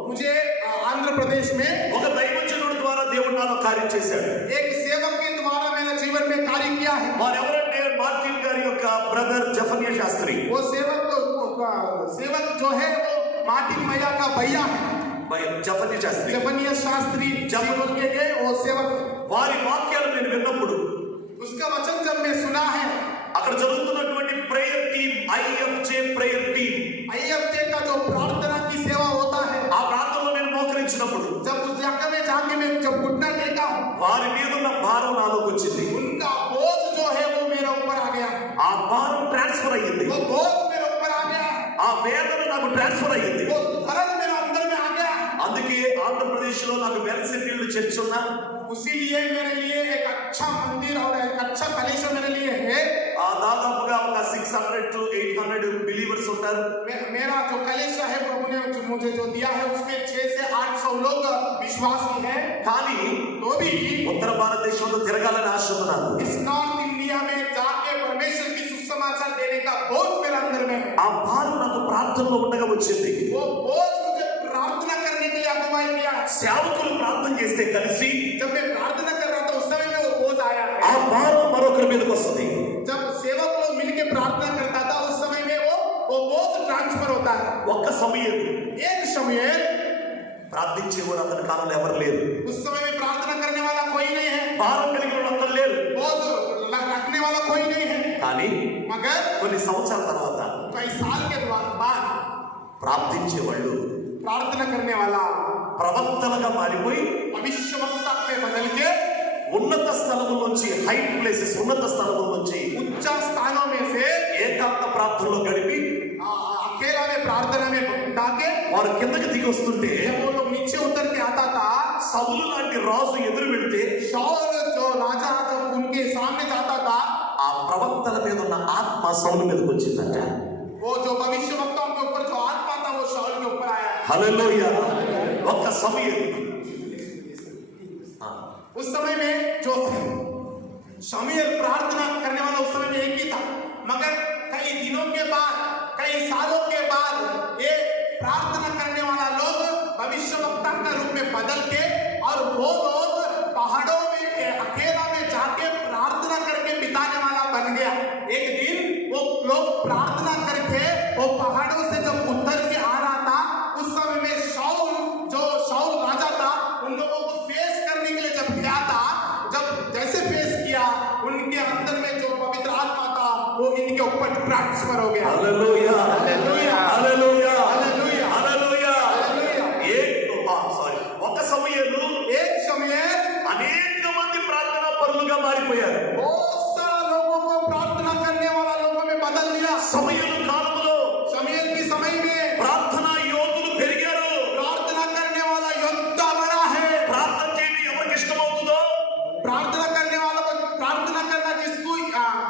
मुझे आंध्र प्रदेश में ఒక దైవజనుడి ద్వారా దేవుడు నాలో కార్యం చేశాడు. एक सेवक के द्वारा मेरे जीवन में कार्य किया है। వారు ఎవరంటే మార్టిన్ గారి యొక్క బ్రదర్ జఫన్యా శాస్త్రి. वो सेवक जो है वो मार्टिन मैया का भैया है। జఫన్యా శాస్త్రి जफनिया शास्त्री बोल के गए वो सेवक। వారి వాక్యాలు నేను విన్నప్పుడు उसका वचन जब मैं सुना है, అక్కడ జరుగుతున్నటువంటి prayer team, IFJ prayer team, IFJ का जो प्रार्थना की सेवा होता है, ఆ ప్రాంతంలో నేను మోకరించినప్పుడు जब उस जगह में जाके मैं जब घुटना टेका हूं, వారి మీద ఉన్న భారం నాలోకి వచ్చింది. उनका बोझ जो है वो मेरे ऊपर आ गया है, ఆ భారం ట్రాన్స్ఫర్ అయ్యింది. वो बोझ मेरे ऊपर आ गया है, ఆ వేదన నాకు ట్రాన్స్ఫర్ అయ్యింది. वो दर्द मेरे अंदर में आ गया है। అందుకే ఆంధ్రప్రదేశ్ లో నాకు వెల్ సెటిల్డ్ చర్చ్ ఉన్నా, उसीलिए मेरे लिए एक अच्छा मंदिर और एक अच्छा कलेश मेरे लिए है। దాదాపుగా ఒక 600 to 800 బిలీవర్స్ ఉంటారు. मेरा जो कलेश है प्रभु ने मुझे जो दिया है उसमें 600 से 800 लोग विश्वासी हैं। కానీ तो भी ఉత్తర భారతదేశంలో తిరగాలని ఆశ ఉంది నాకు. इस नॉर्थ इंडिया में जाके परमेश्वर की सुसमाचार देने का बोझ मेरे अंदर में है। ఆ భారం నాకు ప్రార్థనలో ఉండగా వచ్చింది. वो बोझ मुझे प्रार्थना करने के लिए अगुवाई किया। సేవకులు ప్రార్థన చేస్తే కలిసి जब मैं प्रार्थना कर रहा था उस समय में वो बोझ आया है। ఆ భారం మరొకరి మీదకి వస్తుంది. जब सेवक लोग मिलके प्रार्थना करता था उस समय में वो बोझ ट्रांसफर होता है। ఒక్క సమయం एक समय ప్రార్థించేవాడు అతని కాలంలో ఎవరు లేరు. उस समय में प्रार्थना करने वाला कोई नहीं है, భారం కలిగిన వాళ్ళు అందరూ లేరు. बोझ रखने वाला कोई नहीं है। కానీ मगर కొన్ని సంవత్సరాల తర్వాత कई साल के बाद ప్రార్థించేవాళ్ళు प्रार्थना करने वाला ప్రవక్తలుగా మారిపోయి भविष्यवक्ता में बदल के ఉన్నత స్థలముల నుంచి, హైట్ ప్లేసెస్, ఉన్నత స్థలముల నుంచి उच्च स्थानों में से ఏకాంత ప్రార్థనలో గడిపి अकेला में प्रार्थना में बिता के వారు కిందకి దిగి వస్తుంటే जब वो लोग नीचे उतर के आता था, సౌలు లాంటి రాజు ఎదురు పెడితే शाऊल जो राजा जब उनके सामने जाता था, ఆ ప్రవక్తల మీద ఉన్న ఆత్మ సౌలు మీదకి వచ్చిందంట. वो जो भविष्यवक्ताओं के ऊपर जो आत्मा था वो शाऊल के ऊपर आया। హల్లెలూయా. ఒక్క సమయం उस समय में जो शमूएल प्रार्थना करने वाला उस समय में एक ही था, मगर कई दिनों के बाद, कई सालों के बाद ये प्रार्थना करने वाला लोग भविष्यवक्ता का रूप में बदल के और वो लोग पहाड़ों में अकेला में जाके प्रार्थना करके बिताने वाला बन गया। एक दिन वो लोग प्रार्थना करके वो पहाड़ों से जब उतर के आ रहा था, उस समय में शाऊल राजा था, उन लोगों को फेस करने के लिए जब गया था, जब जैसे फेस किया उनके अंदर में जो पवित्र आत्मा था वो इनके ऊपर ट्रांसफर हो गया। హల్లెలూయా. हालेलुया, హల్లెలూయా. हालेलुया, హల్లెలూయా. हालेलुया। ఒక సమయంలో एक समय అనేక మంది ప్రార్థనా పరులుగా మారిపోయారు. बहुत सारा लोगों को प्रार्थना करने वाला लोगों में बदल दिया। సమయలు కాలంలో शमूएल की समय में ప్రార్థనా యోధులు పెరిగారు. प्रार्थना करने वाला योद्धा बड़ा है। ప్రార్థన చేయడం ఎవరికి ఇష్టమవుతుందో प्रार्थना करने वाला को प्रार्थना करना जिसको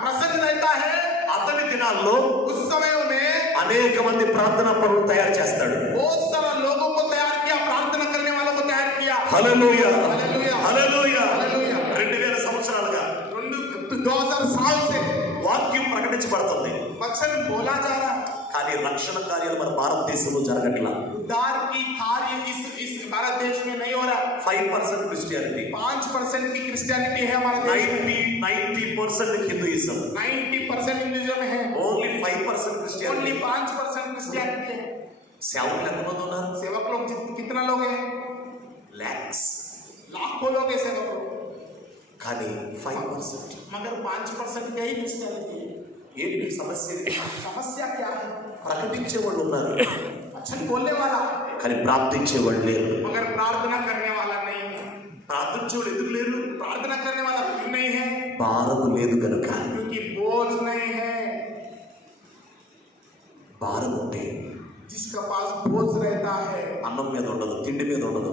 प्रसन्न रहता है, అతని దినాల్లో उस समय में అనేక మంది ప్రార్థనా పరులు తయారు చేస్తాడు. बहुत सारा लोगों को तैयार किया, प्रार्थना करने वालों को तैयार किया। హల్లెలూయా. हालेलुया, హల్లెలూయా. हालेलुया। 2000 సంవత్సరాలుగా 2000 साल से వాక్యం ప్రకటించబడుతుంది. वचन बोला जा रहा है, కానీ రక్షణ కార్యాలు మన భారతదేశంలో జరగట్లా. उद्धार की कार्य इस भारत देश में नहीं हो रहा। 5% క్రిస్టియానిటీ, 5% की क्रिश्चियनिटी है हमारे देश में, 90% హిందూయిజం, 90% हिंदुइज्म है, ఓన్లీ 5% క్రిస్టియానిటీ. ओनली 5% क्रिश्चियनिटी है। సేవకులు ఎంతమంది ఉన్నారు? सेवक लोग कितना लोग हैं? లాక్స్. लाखों लोग है सेवक लोग, కానీ 5%. मगर 5% का ही क्रिश्चियनिटी है। ఏంటి సమస్య? समस्या क्या है? ప్రకటించే వాళ్ళు ఉన్నారు अच्छा बोलने वाला కానీ ప్రార్థించే వాళ్ళు లేరు. मगर प्रार्थना करने वाला नहीं है। ప్రార్థించే వాళ్ళు ఎందుకు లేరు? प्रार्थना करने वाला क्यों नहीं है? భారం లేదు కనుక. क्योंकि बोझ नहीं है। భారం ఉంటే जिसका पास बोझ रहता है అన్నం మీద ఉండదు, తిండి మీద ఉండదు,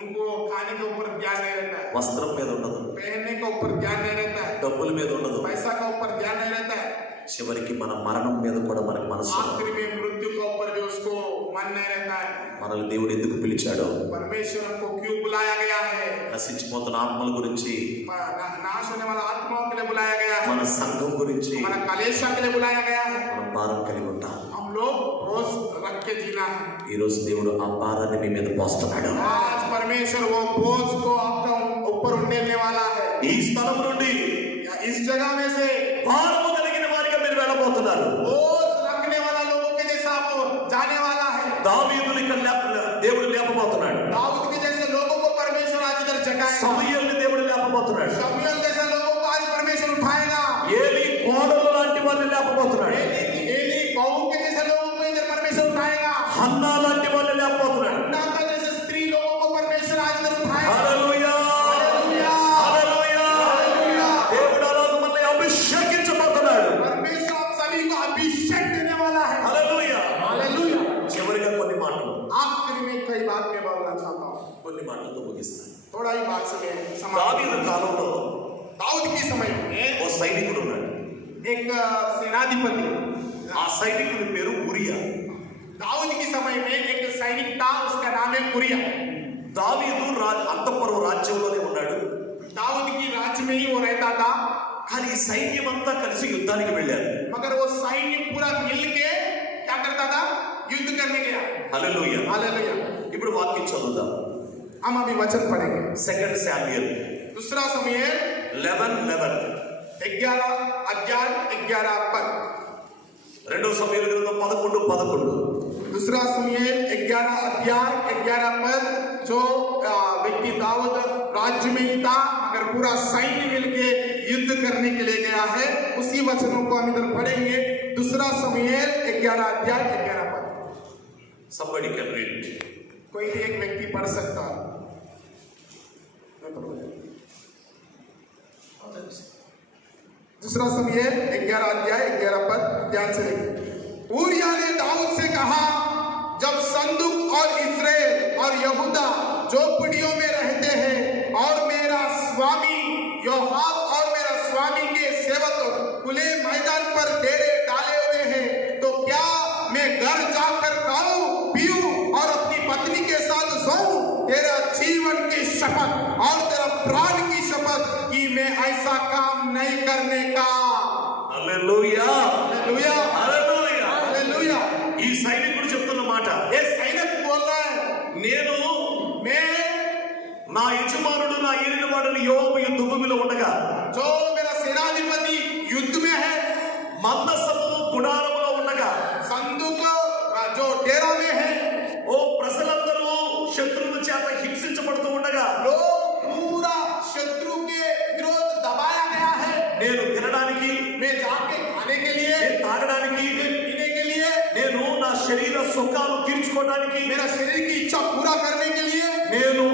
उनको खाने के ऊपर ध्यान नहीं रहता है, వస్త్రం మీద ఉండదు, पहनने के ऊपर ध्यान नहीं रहता है, డబ్బుల మీద ఉండదు. पैसा के ऊपर ध्यान नहीं रहता है, చివరికి మన మరణం మీద కూడా మనకు మనసు ఉండదు. आखिर में मृत्यु के ऊपर भी उसको मन नहीं रहता है। మనల్ని దేవుడు ఎందుకు పిలిచాడో, परमेश्वर को क्यों बुलाया गया है? నశించిపోతున్న ఆత్మల గురించి, नाश होने वाला आत्माओं के लिए बुलाया गया है, మన సంఘం గురించి हमारा कलेशा के लिए बुलाया गया है। మనం భారం కలిగి ఉంటాం. हम लोग बोझ रख के जीना है। ఈ రోజు దేవుడు ఆ భారాన్ని మీ మీద పోస్తున్నాడు. आज परमेश्वर वो बोझ को आपका ऊपर उठेलने वाला है। ఈ స్థలం నుండి इस जगह में से భారము కలిగిన వారిగా మీరు వెళ్ళబోతున్నారు. बोझ रखने वाला लोगों के जैसा आप जाने वाला है। దావీదుని దేవుడు లేపబోతున్నాడు. दाऊद के जैसे लोगों को परमेश्वर आज इधर जगाएगा। సమూయేలుని దేవుడు కొన్ని మాటలతో ముగిస్తాను. थोड़ा ही बात से मैं समाप्त దావీదు కాలంలో दाऊद के समय में ఓ సైనికుడు ఉన్నాడు. एक सेनाधिपति, ఆ సైనికుడి పేరు ఉరియా. दाऊद के समय में एक सैनिक था, उसका नाम है उरिया। దావీదు అంతఃపురం రాజ్యంలోనే ఉన్నాడు. दाऊद की राज्य में ही वो रहता था, కానీ ఈ సైన్యం అంతా కలిసి యుద్ధానికి వెళ్ళారు. मगर वो सैन्य पूरा मिल के क्या करता था, युद्ध करने गया। హల్లెలూయా. हालेलुया। ఇప్పుడు వాక్యం చదువుదాం. हम अभी वचन पढ़ेंगे। 2 శామ్యూయల్ दूसरा समूएल 11:11. 11 अध्याय 11 पद। 2 సమూయేలు గ్రంథం 11:11. दूसरा समूएल 11 अध्याय 11 पद। जो व्यक्ति दाऊद राज्य में ही था, मगर पूरा सैन्य मिलके युद्ध करने के लिए गया है, उसी वचनों को हम इधर पढ़ेंगे। दूसरा समूएल 11 अध्याय 11 पद। Somebody can read. कोई भी एक व्यक्ति पढ़ सकता है। दूसरा समूएल 11 अध्याय 11 पद, ध्यान से देखिए। ऊरिया ने दाऊद से कहा, जब संदूक और इस्राएल और यहूदा झोपड़ियों में रहते हैं और मेरा स्वामी योआब और मेरा स्वामी के सेवक खुले मैदान पर डेरे डाले हुए हैं, तो क्या मैं घर जाकर खाऊं पीऊं और अपनी पत्नी के साथ सोऊं? तेरा जीवन की शपथ और तेरा प्राण की शपथ कि मैं ऐसा काम नहीं करने का। హల్లెలూయా. हालेलुया, హల్లెలూయా. हालेलुया। ఈ సైనికుడు చెప్తున్న మాట, ये सैनिक बोल रहा है, నేను मैं నా యజమానుడు నా ఏలినవాడని యోబు యుద్ధ భూమిలో ఉండగా, जो मेरा सेनाधिपति युद्ध में है, మందసము గుడారములో ఉండగా, संदूक जो डेरा में है, ఓ ప్రజలందరూ శత్రువుల చేత హింసించబడుతూ ఉండగా, लोग पूरा शत्रु के विरोध दबाया गया है। నేను తినడానికి, मैं जाके खाने के लिए, నేను తాగడానికి, पीने के लिए, నేను నా శరీర సుఖాలు తీర్చుకోవడానికి, मेरा शरीर की इच्छा पूरा करने के लिए, నేను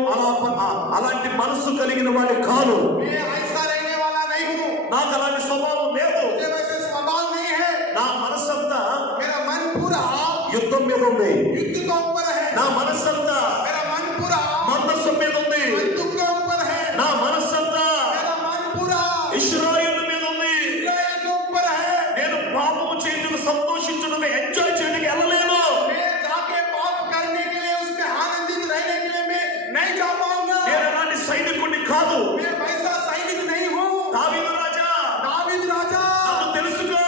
అలాంటి మనసు కలిగిన వాడి కాదు. मैं ऐसा रहने वाला नहीं हूँ। నాకు అలాంటి స్వభావం లేదు. मुझे वैसे स्वभाव नहीं है। నా మనసంతా मेरा मन पूरा యుద్ధం మీద ఉంది. युद्ध के ऊपर है। నా మనసంతా मेरा मन पूरा మందసం మీద ఉంది. बंदूक के ऊपर है। నా మనసంతా मेरा मन पूरा ఇశ్రాయేలు మీద ఉంది. इस्राएल के ऊपर है। నేను పాపము చేయడానికి సంతోషించడం ఎంజాయ్ చేయడానికి వెళ్ళలేను. मैं जाके पाप करने के लिए, उसमें आनंदित रहने के लिए मैं नहीं जा पाऊंगा। నేను అలాంటి సైనికుడిని కాదు. मैं वैसा सैनिक नहीं हूँ। దావీదు రాజా, दावीद राजा, నన్ను తెలుసుకో,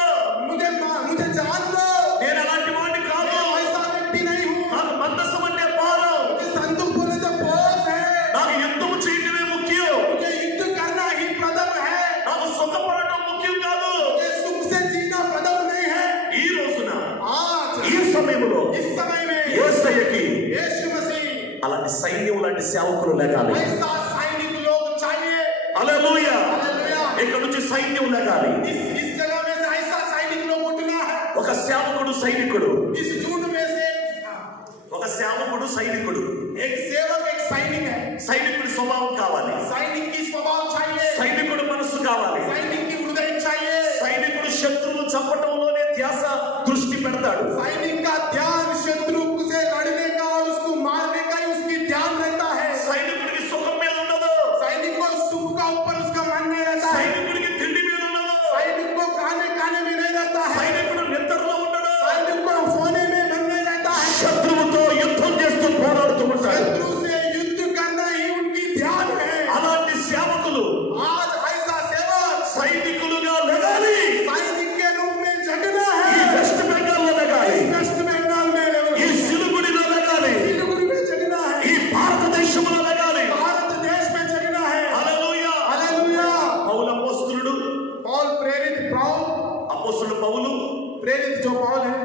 मुझे जान लो, నేను అలాంటి వాడిని కాదు. मैं वैसा व्यक्ति नहीं हूँ। నాకు మందసం అంటే భారం. मुझे संदूक बोले तो बोझ है। నాకు యుద్ధం చేయడమే ముఖ్యం. मुझे युद्ध करना ही प्रथम है। నాకు సుఖపడటం ముఖ్యం కాదు. मुझे सुख से जीना प्रथम नहीं है। ఈ రోజున आज ఈ సమయంలో इस समय में యేసయ్యకి यीशु मसीह అలాంటి సైన్యం లాంటి సేవకులు లేగాలి. ऐसा सैनिक लोग चाहिए। హల్లెలూయా. हालेलुया। ఇక్కడ నుంచి సైన్యం లేగాలి. इस जगह में से ऐसा सैनिक लोग उठना है। ఒక సేవకుడు సైనికుడు, इस झुंड में से ఒక సేవకుడు సైనికుడు. एक सेवक एक सैनिक है। సైనికుడి స్వభావం కావాలి. सैनिक की स्वभाव चाहिए। సైనికుడు మనసు కావాలి. सैनिक की हृदय चाहिए। సైనికుడు శత్రువులు చంపటంలోనే ధ్యాస దృష్టి పెడతాడు. सैनिक का ध्यान शत्रु से लड़ने का और उसको मारने का ही उसकी ध्यान रहता है। సైనికుడికి సుఖం మీద ఉండదు. सैनिक को सुख का ऊपर उसका मन नहीं रहता है। సైనికుడికి తిండి మీద ఉండదు. सैनिक को खाने में नहीं रहता है। సైనికుడు నిద్రలో ఉండడు. सैनिक को सोने में मन नहीं रहता है। శత్రువుతో యుద్ధం చేస్తూ పోరాడుతూ ఉంటాడు. शत्रु से युद्ध करना ही उनकी ध्यान है। అలాంటి సేవకులు आज ऐसा सेवक సైనికులుగా లెగాలి. सैनिक के रूप में जगना ఈ है। వెస్ట్ బెంగాల్లో లెగాలి. वेस्ट बंगाल में ఈ సిలుగుడిలో లెగాలి. सिलीगुड़ी में जगना है। ఈ భారతదేశంలో లెగాలి. भारत देश में जगना है। హల్లెలూయా. हालेलुया। పౌలు అపోస్తలుడు, पौल प्रेरित అపోస్తలుడు పౌలు प्रेरित जो पौल है,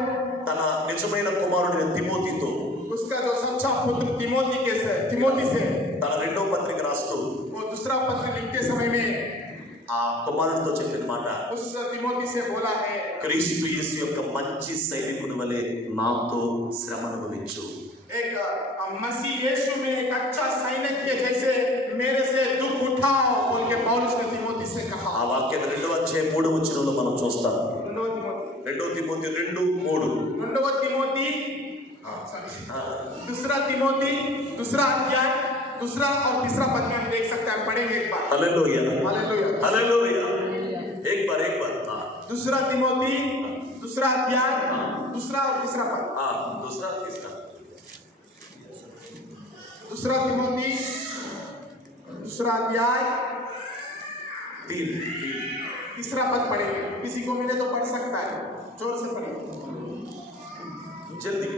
తన నిజమైన కుమారుడైన తిమోతితో उसका जो सच्चा पुत्र तिमोथी से తన రెండో పత్రిక రాస్తూ वो दूसरा पत्र लिखते समय में ఆ కుమారుడితో చెప్పిన మాట, उस तिमोथी से बोला है, క్రీస్తు యేసు యొక్క మంచి సైనికుడి వలె నాతో శ్రమ అనుభవించు. एक मसीह यीशु में एक अच्छा सैनिक के जैसे मेरे से दुख उठाओ बोल के पौलुस ने तिमोथी से कहा। ఆ వాక్యం 2వ అధ్యాయం 3వ వచనంలో మనం చూస్తాం. 2 తిమోతి 2:3. दूसरा तिमोथी दूसरा अध्याय दूसरा और तीसरा पद में हम देख सकते हैं, पढ़ेंगे एक बार। Hallelujah, hallelujah. हालेलुया। एक बार हाँ। दूसरा तिमोथी दूसरा अध्याय दूसरा और तीसरा पद। हाँ, दूसरा तीसरा। दूसरा तिमोथी दूसरा अध्याय तीसरा पद पढ़ेंगे। किसी को मिले तो पढ़ सकता है, जोर से पढ़ेंगे जल्दी।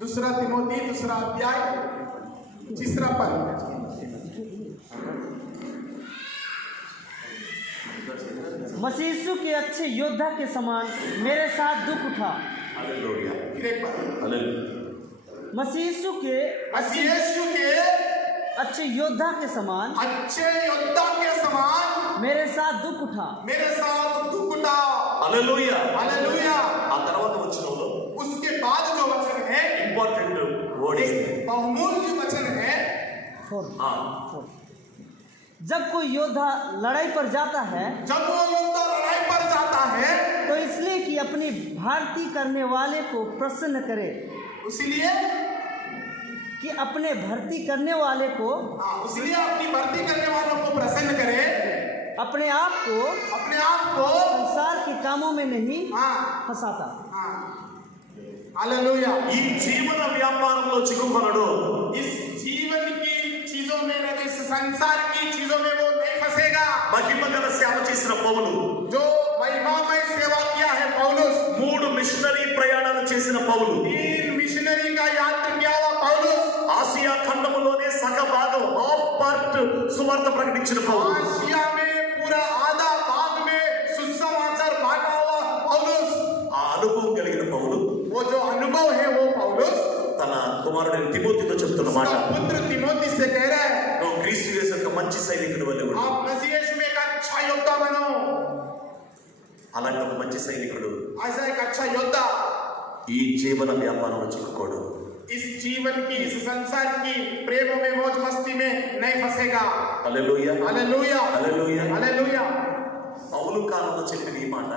दूसरा तिमोथी दूसरा अध्याय तीसरा पद। मसीह यीशु के अच्छे योद्धा के समान मेरे साथ दुख उठा। हालेलुया, फिर एक बार। हालेलुया। मसीह यीशु के अच्छे योद्धा के समान अच्छे योद्धा के समान मेरे साथ दुख उठा। मेरे साथ दुख उठा। Hallelujah, hallelujah. ఆ తర్వాత వచ్చినలో उसके बाद जो वचन है ఇంపార్టెంట్ వర్డ్ एक बहुमूल्य वचन है। हाँ, जब कोई योद्धा लड़ाई पर जाता है जब वो योद्धा लड़ाई पर जाता है तो इसलिए कि अपनी भर्ती करने वाले को प्रसन्न करे, इसलिए कि अपने भर्ती करने वाले को इसलिए अपनी भर्ती करने वालों को प्रसन्न करे, अपने आप को संसार के कामों में नहीं हाँ फंसाता। हाँ हालेलुया। ఈ జీవన వ్యాపారంలో చిక్కుకొనడు। इस जीवन की चीजों में नहीं, इस संसार की चीजों में वो नहीं फंसेगा। మహిమగల సేవ చేసిన పౌలు, जो महिमामय सेवा किया है पौलुस, 3 మిషనరీ ప్రయాణాలు చేసిన పౌలు, 3 मिशनरी का यात्रा किया हुआ पौलुस, ఆసియా ఖండములోనే సగ భాగం హాఫ్ పార్ట్ సువార్త ప్రకటించిన పౌలు, आसिया में पूरा आधा भाग में सुसमाचार बांटा हुआ पौलुस। ఆ అనుభవం కలిగిన పౌలు वो जो अनुभव है वो पौलुस తన కుమారుడైన తిమోతితో చెప్తున్న మాట, उसका पुत्र तिमोथी से कह रहा है, నువ్వు క్రీస్తు యేసు యొక్క మంచి సైనికుడు వలె ఉండు। आप मसीह यीशु में एक अच्छा योद्धा बनो। అలాంటి ఒక మంచి సైనికుడు ऐसा एक अच्छा योद्धा ఈ జీవన వ్యాపారంలో చిక్కుకోడు। इस जीवन की, इस संसार की प्रेम में, मौज मस्ती में नहीं फंसेगा। హల్లెలూయా, हालेलुया, హల్లెలూయా। हालेलुया। పౌలు కాలంలో చెప్పిన ఈ మాట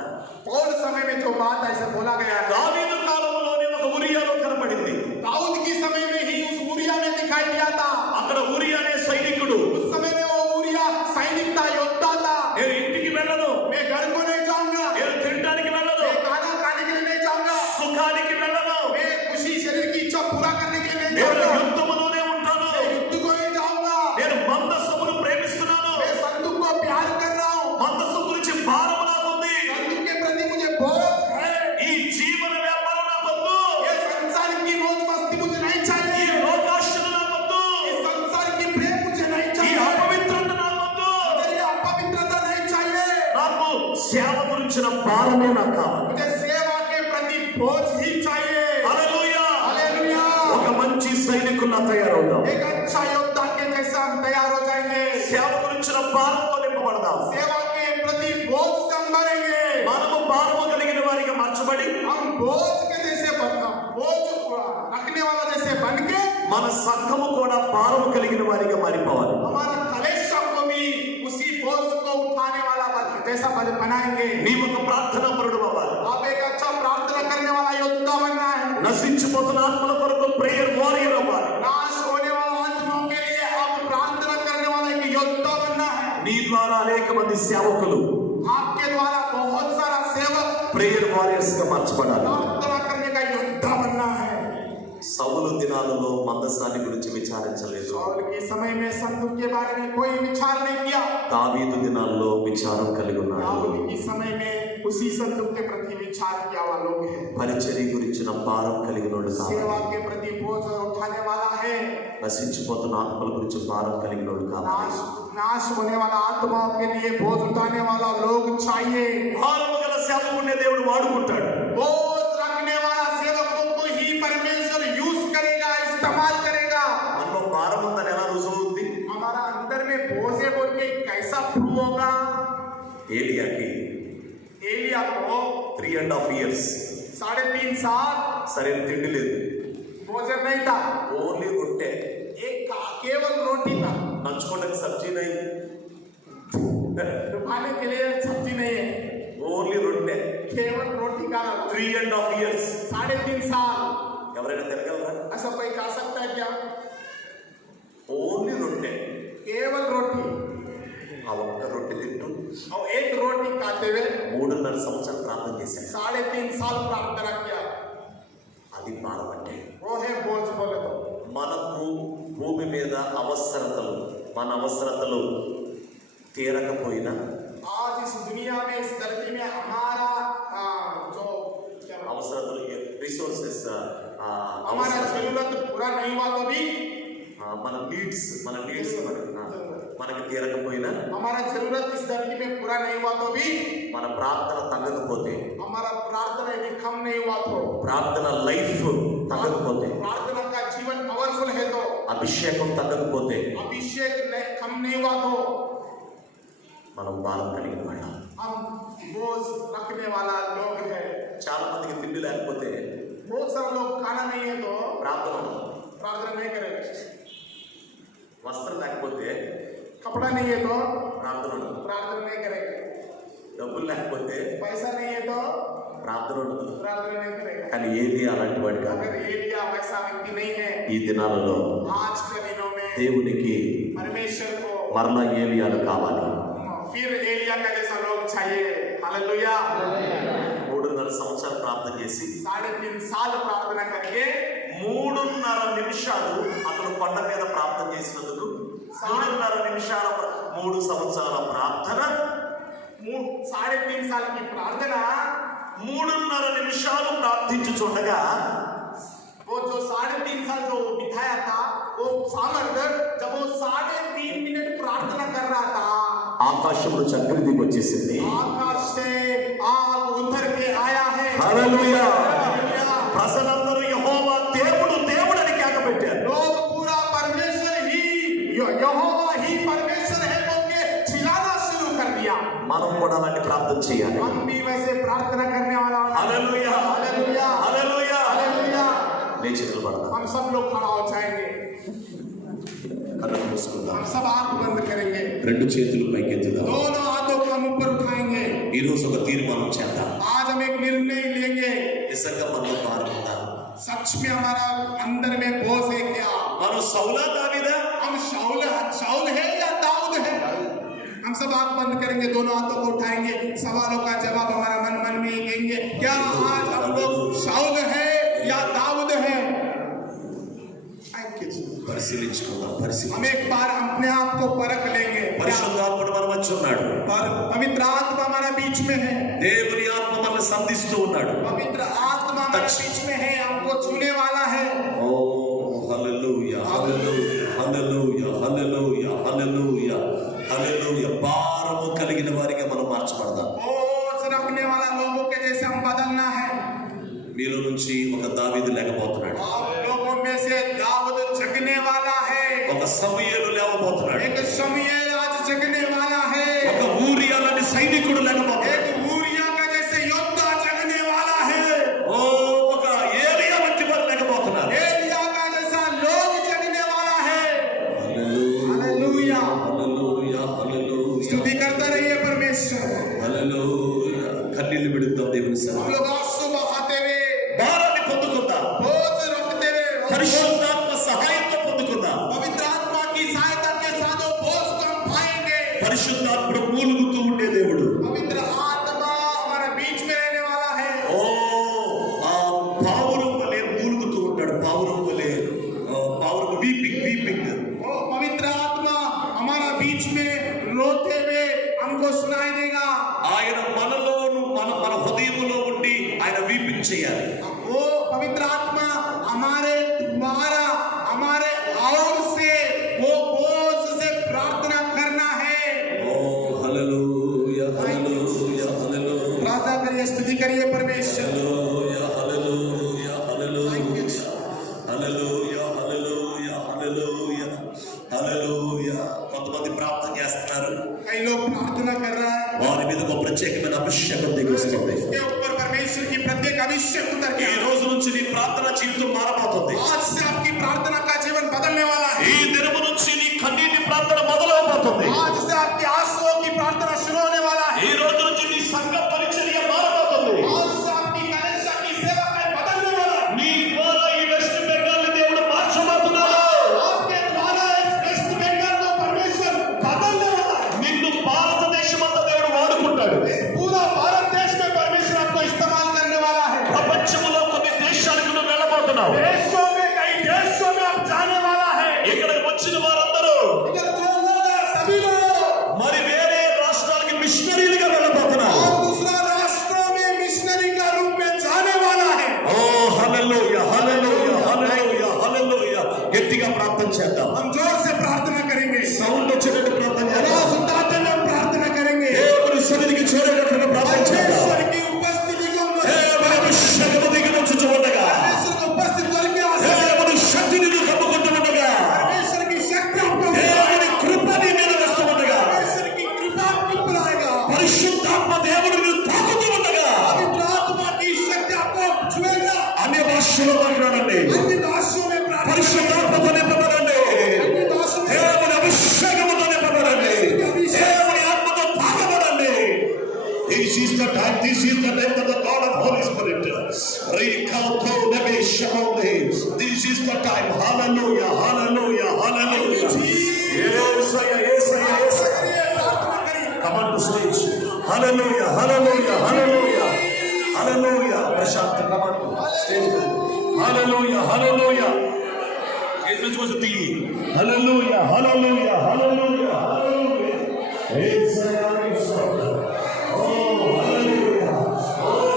पौल समय में जो बात ऐसा बोला गया है, దావీదు కాలంలోనే ఒక ఉరియాలో కనబడింది। दाऊद की समय में ही उस ऊरिया में दिखाई दिया था। అక్కడ ఊరియా అనే సైనికుడు, उस समय में वो ऊरिया सैनिक था, योद्धा था। నేను ఇంటికి వెళ్ళను, मैं घर को नहीं जाऊंगा, నేను తినడానికి వెళ్ళను, मैं खाना खाने के लिए नहीं जाऊंगा, సుఖానికి వెళ్ళను, मैं खुशी शरीर की इच्छा पूरा करने के लिए नहीं నేను जाऊंगा, యుద్ధములోనే ఉంటాను, मैं युद्ध को नहीं जाऊंगा, నేను మందసమును ప్రేమిస్తున్నాను, मैं संदूक को प्यार कर रहा हूँ, మందసు గురించి భారం నాకుంది, संदूक के प्रति मुझे बोझ है। ఈ జీవన వ్యాపారం నాకొద్దు, ये संसार की मौज मस्ती मुझे नहीं ఈ चाहिए, లోకాశలు నాకొద్దు, इस संसार की प्रेम मुझे नहीं ఈ चाहिए, అపవిత్రత నాకొద్దు, मुझे ये अपवित्रता नहीं चाहिए, నాకు సేవ గురించిన భారమే నాకు కావాలి। मुझे सेवा के प्रति बोझ ही चाहिए। హల్లెలూయా, हालेलुया। ఒక మంచి సైనికుల్లా తయారవుదాం, एक अच्छा योद्धा के जैसा हम तैयार हो जाएंगे, సేవ గురించిన భారంతో నింపబడదాం, सेवा के प्रति बोझ से हम भरेंगे, మనము భారము కలిగిన వారిగా మార్చబడి हम बोझ के जैसे बोझ रखने वाला जैसे बन के మన సంఘము కూడా భారము కలిగిన వారిగా మారిపోవాలి। हमारा कलेशा को भी उसी बोझ को उठाने वाला जैसा बनाएंगे। నీ ఒక ప్రార్థనా పరుడు అవ్వాలి, आप एक अच्छा प्रार्थना करने वाला योद्धा बनना है, నశించిపోతున్న ఆత్మల కొరకు ప్రేయర్ వారియర్ అవ్వాలి। नाश होने वाला आत्माओं के लिए आप प्रार्थना करने वाला एक योद्धा बनना है। నీ ద్వారా అనేక మంది సేవకులు आपके द्वारा बहुत सारा सेवक ప్రేయర్ వారియర్స్ గా మార్చబడాలి। प्रार्थना करने का योद्धा बनना है। సౌలు దినాలలో మందసాన్ని గురించి విచారించలేదు, शाऊल के समय में संदूक के बारे में कोई विचार नहीं किया, దావీదు దినాల్లో విచారం కలిగి ఉన్నాడు। दाऊद के समय में उसी संदूक के प्रति विचार किया हुआ लोग है, పరిచర్య గురించిన భారం కలిగినోడు కావాలి, सेवा के प्रति बोझ उठाने वाला है, నశించిపోతున్న ఆత్మల గురించి భారం కలిగినోడు కావాలి। नाश होने वाला आत्माओं के लिए बोझ उठाने वाला लोग चाहिए। భారము గల సేవకుడినే దేవుడు వాడుకుంటాడు। बोझ रखने वाला सेवकों को ही परमेश्वर यूज करेगा, इस्तेमाल करेगा। మనలో భారం ఉందని ఎలా రుజువుంది? हमारा अंदर में बोझ है बोल के कैसा प्रूव होगा? ఏలియాకి एलिया को 3.5 years 3.5 साल సరైన తిండి లేదు, भोजन नहीं था, ఓన్లీ రొట్టె, केवल रोटी था, నంచుకోవడానికి సబ్జీ నై, खाने के लिए सब्जी नहीं है, ఓన్లీ రొట్టె। केवल रोटी का 3.5 years 3.5 साल। ఎవరైనా తినగలరా? ऐसा कोई खा सकता है क्या? केवल रोटी ఆ ఒక్క రొట్టె తింటూ और एक रोटी खाते हुए 3.5 సంవత్సరాలు ప్రార్థన చేశాడు. 3.5 साल प्रार्थना किया। అది భారం అంటే वो है बोझ बोले तो। మనకు భూమి మీద అవసరతలు, మన అవసరతలు తీరకపోయినా आज इस दुनिया में, इस धरती में हमारा जो అవసరతలు రిసోర్సెస్ हमारा जरूरत पूरा नहीं हुआ तो भी మన నీడ్స్ మనకి తీరకపోయినా, हमारा जरूरत इस धरती में पूरा नहीं हुआ तो भी మన ప్రార్థన తగ్గకపోతే, हमारा प्रार्थना यदि कम नहीं हुआ तो, ప్రార్థన లైఫ్ తగ్గకపోతే, प्रार्थना का जीवन पावरफुल है तो, అభిషేకం తగ్గకపోతే अभिषेक कम नहीं हुआ तो మనం భారం కలిగిన వాళ్ళం. हम बोझ रखने वाला लोग है। చాలా మందికి తిండి లేకపోతే बहुत सारे लोग खाना नहीं है तो ప్రార్థన ఉండదు. प्रार्थना नहीं करे, వస్త్రం లేకపోతే कपड़ा नहीं है तो ప్రార్థన ఉండదు. प्रार्थना नहीं करेगा, డబ్బులు లేకపోతే पैसा नहीं है तो ప్రార్థన ఉండదు. प्रार्थना नहीं करेगा। కానీ ఏది అలాంటి వాడు కాదు. अगर एलिया वैसा व्यक्ति नहीं है, ఈ దినాలలో आज के दिनों में దేవునికి परमेश्वर को మరలా ఏలియాలు కావాలి. फिर एलिया का जैसा लोग चाहिए। हालेलुया। 3.5 సంవత్సరాలు ప్రార్థన చేసి 3.5 साल प्रार्थना करके 3.5 నిమిషాలు అతను కొండ మీద ప్రార్థన చేసినందుకు 3.5 నిమిషాల 3 సంవత్సరాల ప్రార్థన 3.5 साल की प्रार्थना 3.5 నిమిషాలు ప్రార్థించుచుండగా वो जो 3.5 साल जो बिताया था, वो सामर्थ्य जब वो 3.5 मिनट प्रार्थना कर रहा था, ఆకాశం నుంచి అగ్ని దిగి వచ్చేసింది. आकाश से आग उतर के आया है। హల్లెలూయా. हालेलुया। ప్రజలందరూ యెహోవా దేవుడు దేవుడు అని కేక పెట్టారు. लोग पूरा परमेश्वर ही, यहोवा ही परमेश्वर है बोल के चिल्लाना शुरू कर दिया। మనం కూడా అలాంటి ప్రార్థన చేయాలి. हम भी वैसे प्रार्थना करने वाला होना। హల్లెలూయా. हालेलुया। హల్లెలూయా. हालेलुया। లేచి నిలబడదాం. हम सब लोग खड़ा हो जाएंगे, కళ్ళు మూసుకుందాం. हम सब आंख बंद करेंगे, రెండు చేతులు పైకెత్తుదాం. दोनों हाथों को हम ऊपर उठाएंगे। ఈ రోజు ఒక తీర్మానం చేద్దాం. आज हम एक निर्णय लेंगे, నిజంగా మనలో భారం ఉందా? सच में हमारा अंदर में बोझ है क्या? మనం సౌలా దావీదా? हम शाऊल है या दाऊद है? हम सब आंख बंद करेंगे, दोनों हाथों को उठाएंगे, सवालों का जवाब हमारा मन मन में ही देंगे। क्या आज हम लोग शाऊल है या दाऊद है? పరిశీలించుకుందాం. हम एक बार अपने आप को परख लेंगे। పరిశుద్ధాత్ముడు మన మధ్య ఉన్నాడు. पवित्र आत्मा हमारे बीच में है, దేవుని ఆత్మ మనల్ని సంధిస్తూ ఉన్నాడు. पवित्र आत्मा हमारे बीच में है, हमको छूने वाला है। ఓ హల్లెలూయా హల్లెలూయా హల్లెలూయా హల్లెలూయా హల్లెలూయా హల్లెలూయా. భారము కలిగిన వారిగా మనం మార్చబడదాం. बोझ रखने वाला लोगों के जैसे हम बदलना है। మీలో నుంచి ఒక దావీదు లేకపోతున్నాడు. आप लोगों में से दाऊद जगने वाला है, ఒక సమూయేలు లేకపోతున్నాడు. एक शमूएल आज जगने वाला है, ఒక ఊరియా లాంటి సైనికుడు లేకపోతున్నాడు. एक ऊरिया का जैसे योद्धा जगने वाला है, ఓ ఒక ఏలియా వంటి వారు లేకపోతున్నారు. एलिया का जैसा लोग जगने वाला है। హల్లెలూయా హల్లెలూయా హల్లెలూయా स्तुति करता रहिए परमेश्वर। హల్లెలూయా. కన్నీళ్లు విడుద్దాం దేవుని हम సన్నిధిలో. लोग आंसू बहाते हुए, భారాన్ని పొందుకుందాం. बोझ रखते हुए, పరిశుద్ధాత్మ సహాయంతో పొందుకుందాం. पवित्र आत्मा की सहायता के साथ वो बोझ को हम पाएंगे। పరిశుద్ధాత్ముడు మూలుగుతూ ఉండే దేవుడు. पवित्र आत्मा हमारे बीच में रहने वाला है। ఓ ఆ పావురం వలె మూలుగుతూ ఉంటాడు. పావురం వలె పావురం వీపింగ్. वो पवित्र आत्मा हमारा बीच में रोते हुए हमको सुनाई देगा। ఆయన మనలోను మన హృదయములో ఉండి ఆయన వీపింగ్ చేయాలి. वो पवित्र आत्मा हमारे द्वारा, हमारे और से वो बोझ से प्रार्थना करना है। ఓ హల్లెలూయా హల్లెలూయా హల్లెలూయా प्रार्थना करिए, स्तुति करिए परमेश्वर। హల్లెలూయా హల్లెలూయా హల్లెలూయా హల్లెలూయా హల్లెలూయా హల్లెలూయా హల్లెలూయా. కొంతమంది ప్రార్థన చేస్తున్నారు. कई लोग प्रार्थना कर रहा है, వారి మీద ఒక ప్రత్యేకమైన అభిషేకం దిగుస్తుంది. उसके ऊपर परमेश्वर की प्रत्येक अभिषेक उतर ఈ गया। రోజు నుంచి నీ ప్రార్థన జీవితం మారబోతుంది. आज से आपकी प्रार्थना का जीवन बदलने वाला है। ఈ దినము నుంచి నీ కన్నీటి ప్రార్థన మొదలవబోతుంది. आज से आपकी आंसुओं की प्रार्थना शुरू होने वाला है। ఈ రోజు నుంచి నీ సంఘ పరిచర్య మారబోతుంది. आज से आपकी कनेक्शन की सेवा में बदलने वाला है। నీ ద్వారా ఈ వెస్ట్ బెంగాల్ దేవుడు మార్చబోతున్నాడు. आपके द्वारा इस वेस्ट बंगाल को परमेश्वर మిషనరీగా వెళ్ళబోతున్నాడు. और दूसरा राष्ट्रों में मिशनरी का रूप में जाने वाला है। ఓ హల్లెలూయా హల్లెలూయా హల్లెలూయా హల్లెలూయా. గట్టిగా ప్రార్థన చేద్దాం. हम जोर से प्रार्थना करेंगे, సౌండ్ వచ్చేటట్టు ప్రార్థన చేద్దాం. आवाज उठाते हुए प्रार्थना करेंगे। దేవుని సన్నిధికి చేరేటట్లుగా ప్రార్థన చేద్దాం. परमेश्वर की उपस्थिति को దేవుని అభిషేకము దిగి వచ్చుచు ఉండగా, परमेश्वर को उपस्थित करके आशा దేవుని శక్తిని నీకు కమ్ముకుంటూ ఉండగా, परमेश्वर की शक्ति आपको దేవుని కృప నీ మీద వస్తూ ఉండగా, परमेश्वर की कृपा आपके ऊपर आएगा। పరిశుద్ధాత్మ దేవుడు నిన్ను తాకుతూ ఉండగా, पवित्र आत्मा की शक्ति आपको छुएगा। అన్య భాషలో మాట్లాడండి. अन्य भाषाओं में प्रार्थना పరిశుద్ధాత్మతో నింపబడండి. अन्य भाषाओं में దేవుని అభిషేకముతో నింపబడండి. దేవుని ఆత్మతో తాకబడండి. This is the time that the God of Holy Spirit. Rikato nebe shamone. This is the time. Hallelujah, hallelujah, hallelujah. Yesaya, Yesaya, Yesaya. Come on to stage. Hallelujah, hallelujah, hallelujah, hallelujah. Prashant, come on to stage. Hallelujah, hallelujah. Hallelujah, hallelujah, hallelujah, hallelujah. Yesaya, Yesaya. Oh, hallelujah. Oh,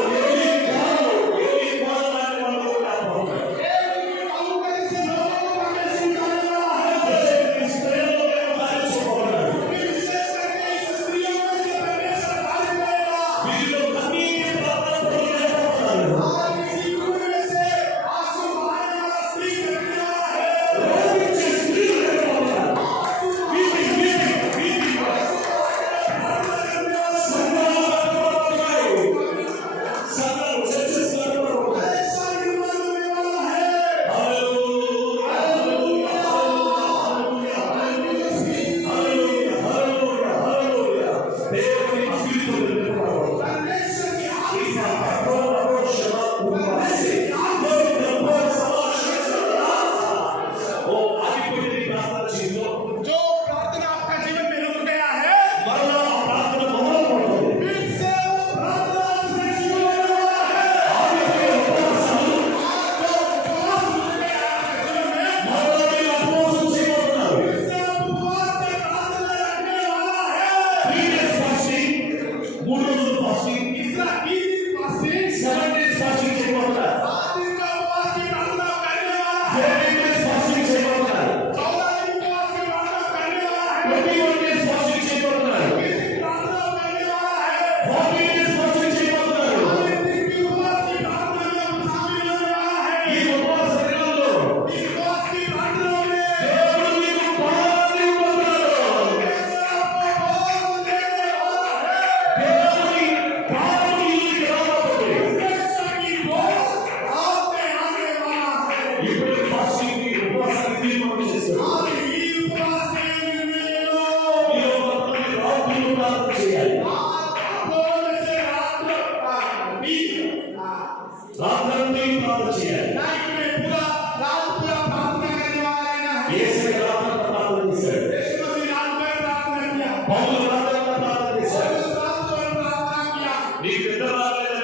जो प्रार्थना आपका जीवन में रुक गया है, फिर से वो प्रार्थना आपके जीवन में रुक गया है। फिर से आप उपवास से प्रार्थना रखने वाला है। तीसरा 3 दिन फास्टिंग, 7 दिन का उपवास की प्रार्थना करने वाला है। 14 दिन उपवास की प्रार्थना करने वाला है। 21 दिन प्रार्थना करने वाला है। 40 दिन की उपवास की प्रार्थना में शामिल होने वाला है। इस उपवास की प्रार्थना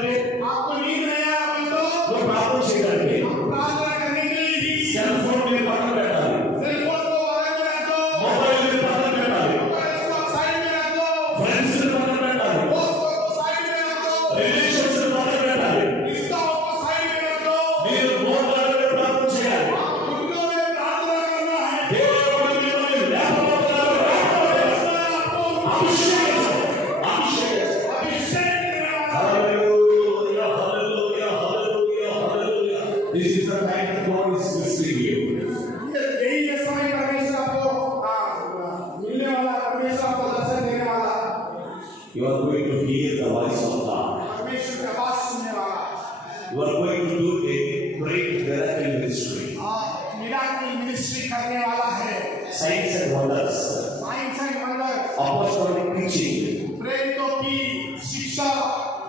में आपको नींद नहीं आया तो प्रार्थना करने के लिए ही सेल फोन को आगे में रखो, मोबाइल को साइड में रखो, दोस्तों को साइड में रखो, रिश्तेदारों को साइड में रखो। आप घुटनों में प्रार्थना करना है। अभिषेक hallelujah, hallelujah, hallelujah, hallelujah. This is the time that God is visiting you. यही है समय परमेश्वर आपको मिलने वाला, परमेश्वर आपको दर्शन देने वाला, You are going to hear the voice of God. परमेश्वर की आवाज सुनने वाला। You are going to do a great miracle ministry. Miracle ministry करने वाला है। Signs and wonders. Science and wonder, Apostolic preaching. प्रेरितों की शिक्षा,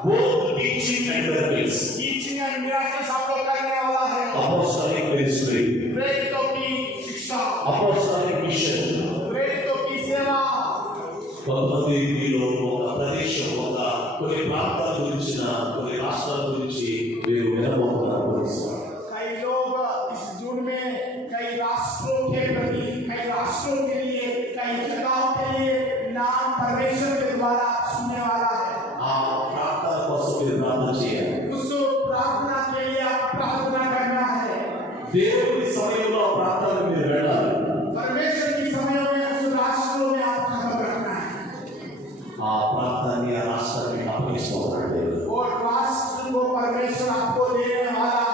Both teaching and miracles. Teaching and miracles आप लोग करने वाला है। Apostolic ministry. प्रेरितों की शिक्षा, Apostolic mission. प्रेरितों की सेवा। కొంతమంది మీలో ఒక ప్రదేశం ఒక కొన్ని ప్రాంతాల గురించిన కొన్ని రాష్ట్రాల గురించి మీరు వినబోతున్నారు. कई लोग इस जून में कई राष्ट्रों के प्रति, कई राष्ट्रों के लिए, कई जगहों के लिए नाम परमेश्वर के द्वारा सुनने वाला है। మీరు ప్రార్థన చేయాలి. उस प्रार्थना के लिए आप प्रार्थना करना है। దేవుని సమయంలో ఆ ప్రార్థనకు మీరు వెళ్ళాలి. परमेश्वर की समय में उस राष्ट्रों में आप खबर रखना है। ఆ ప్రార్థనని ఆ రాష్ట్రానికి అప్పగిస్తున్నాడు. और राष्ट्र को परमेश्वर आपको देने वाला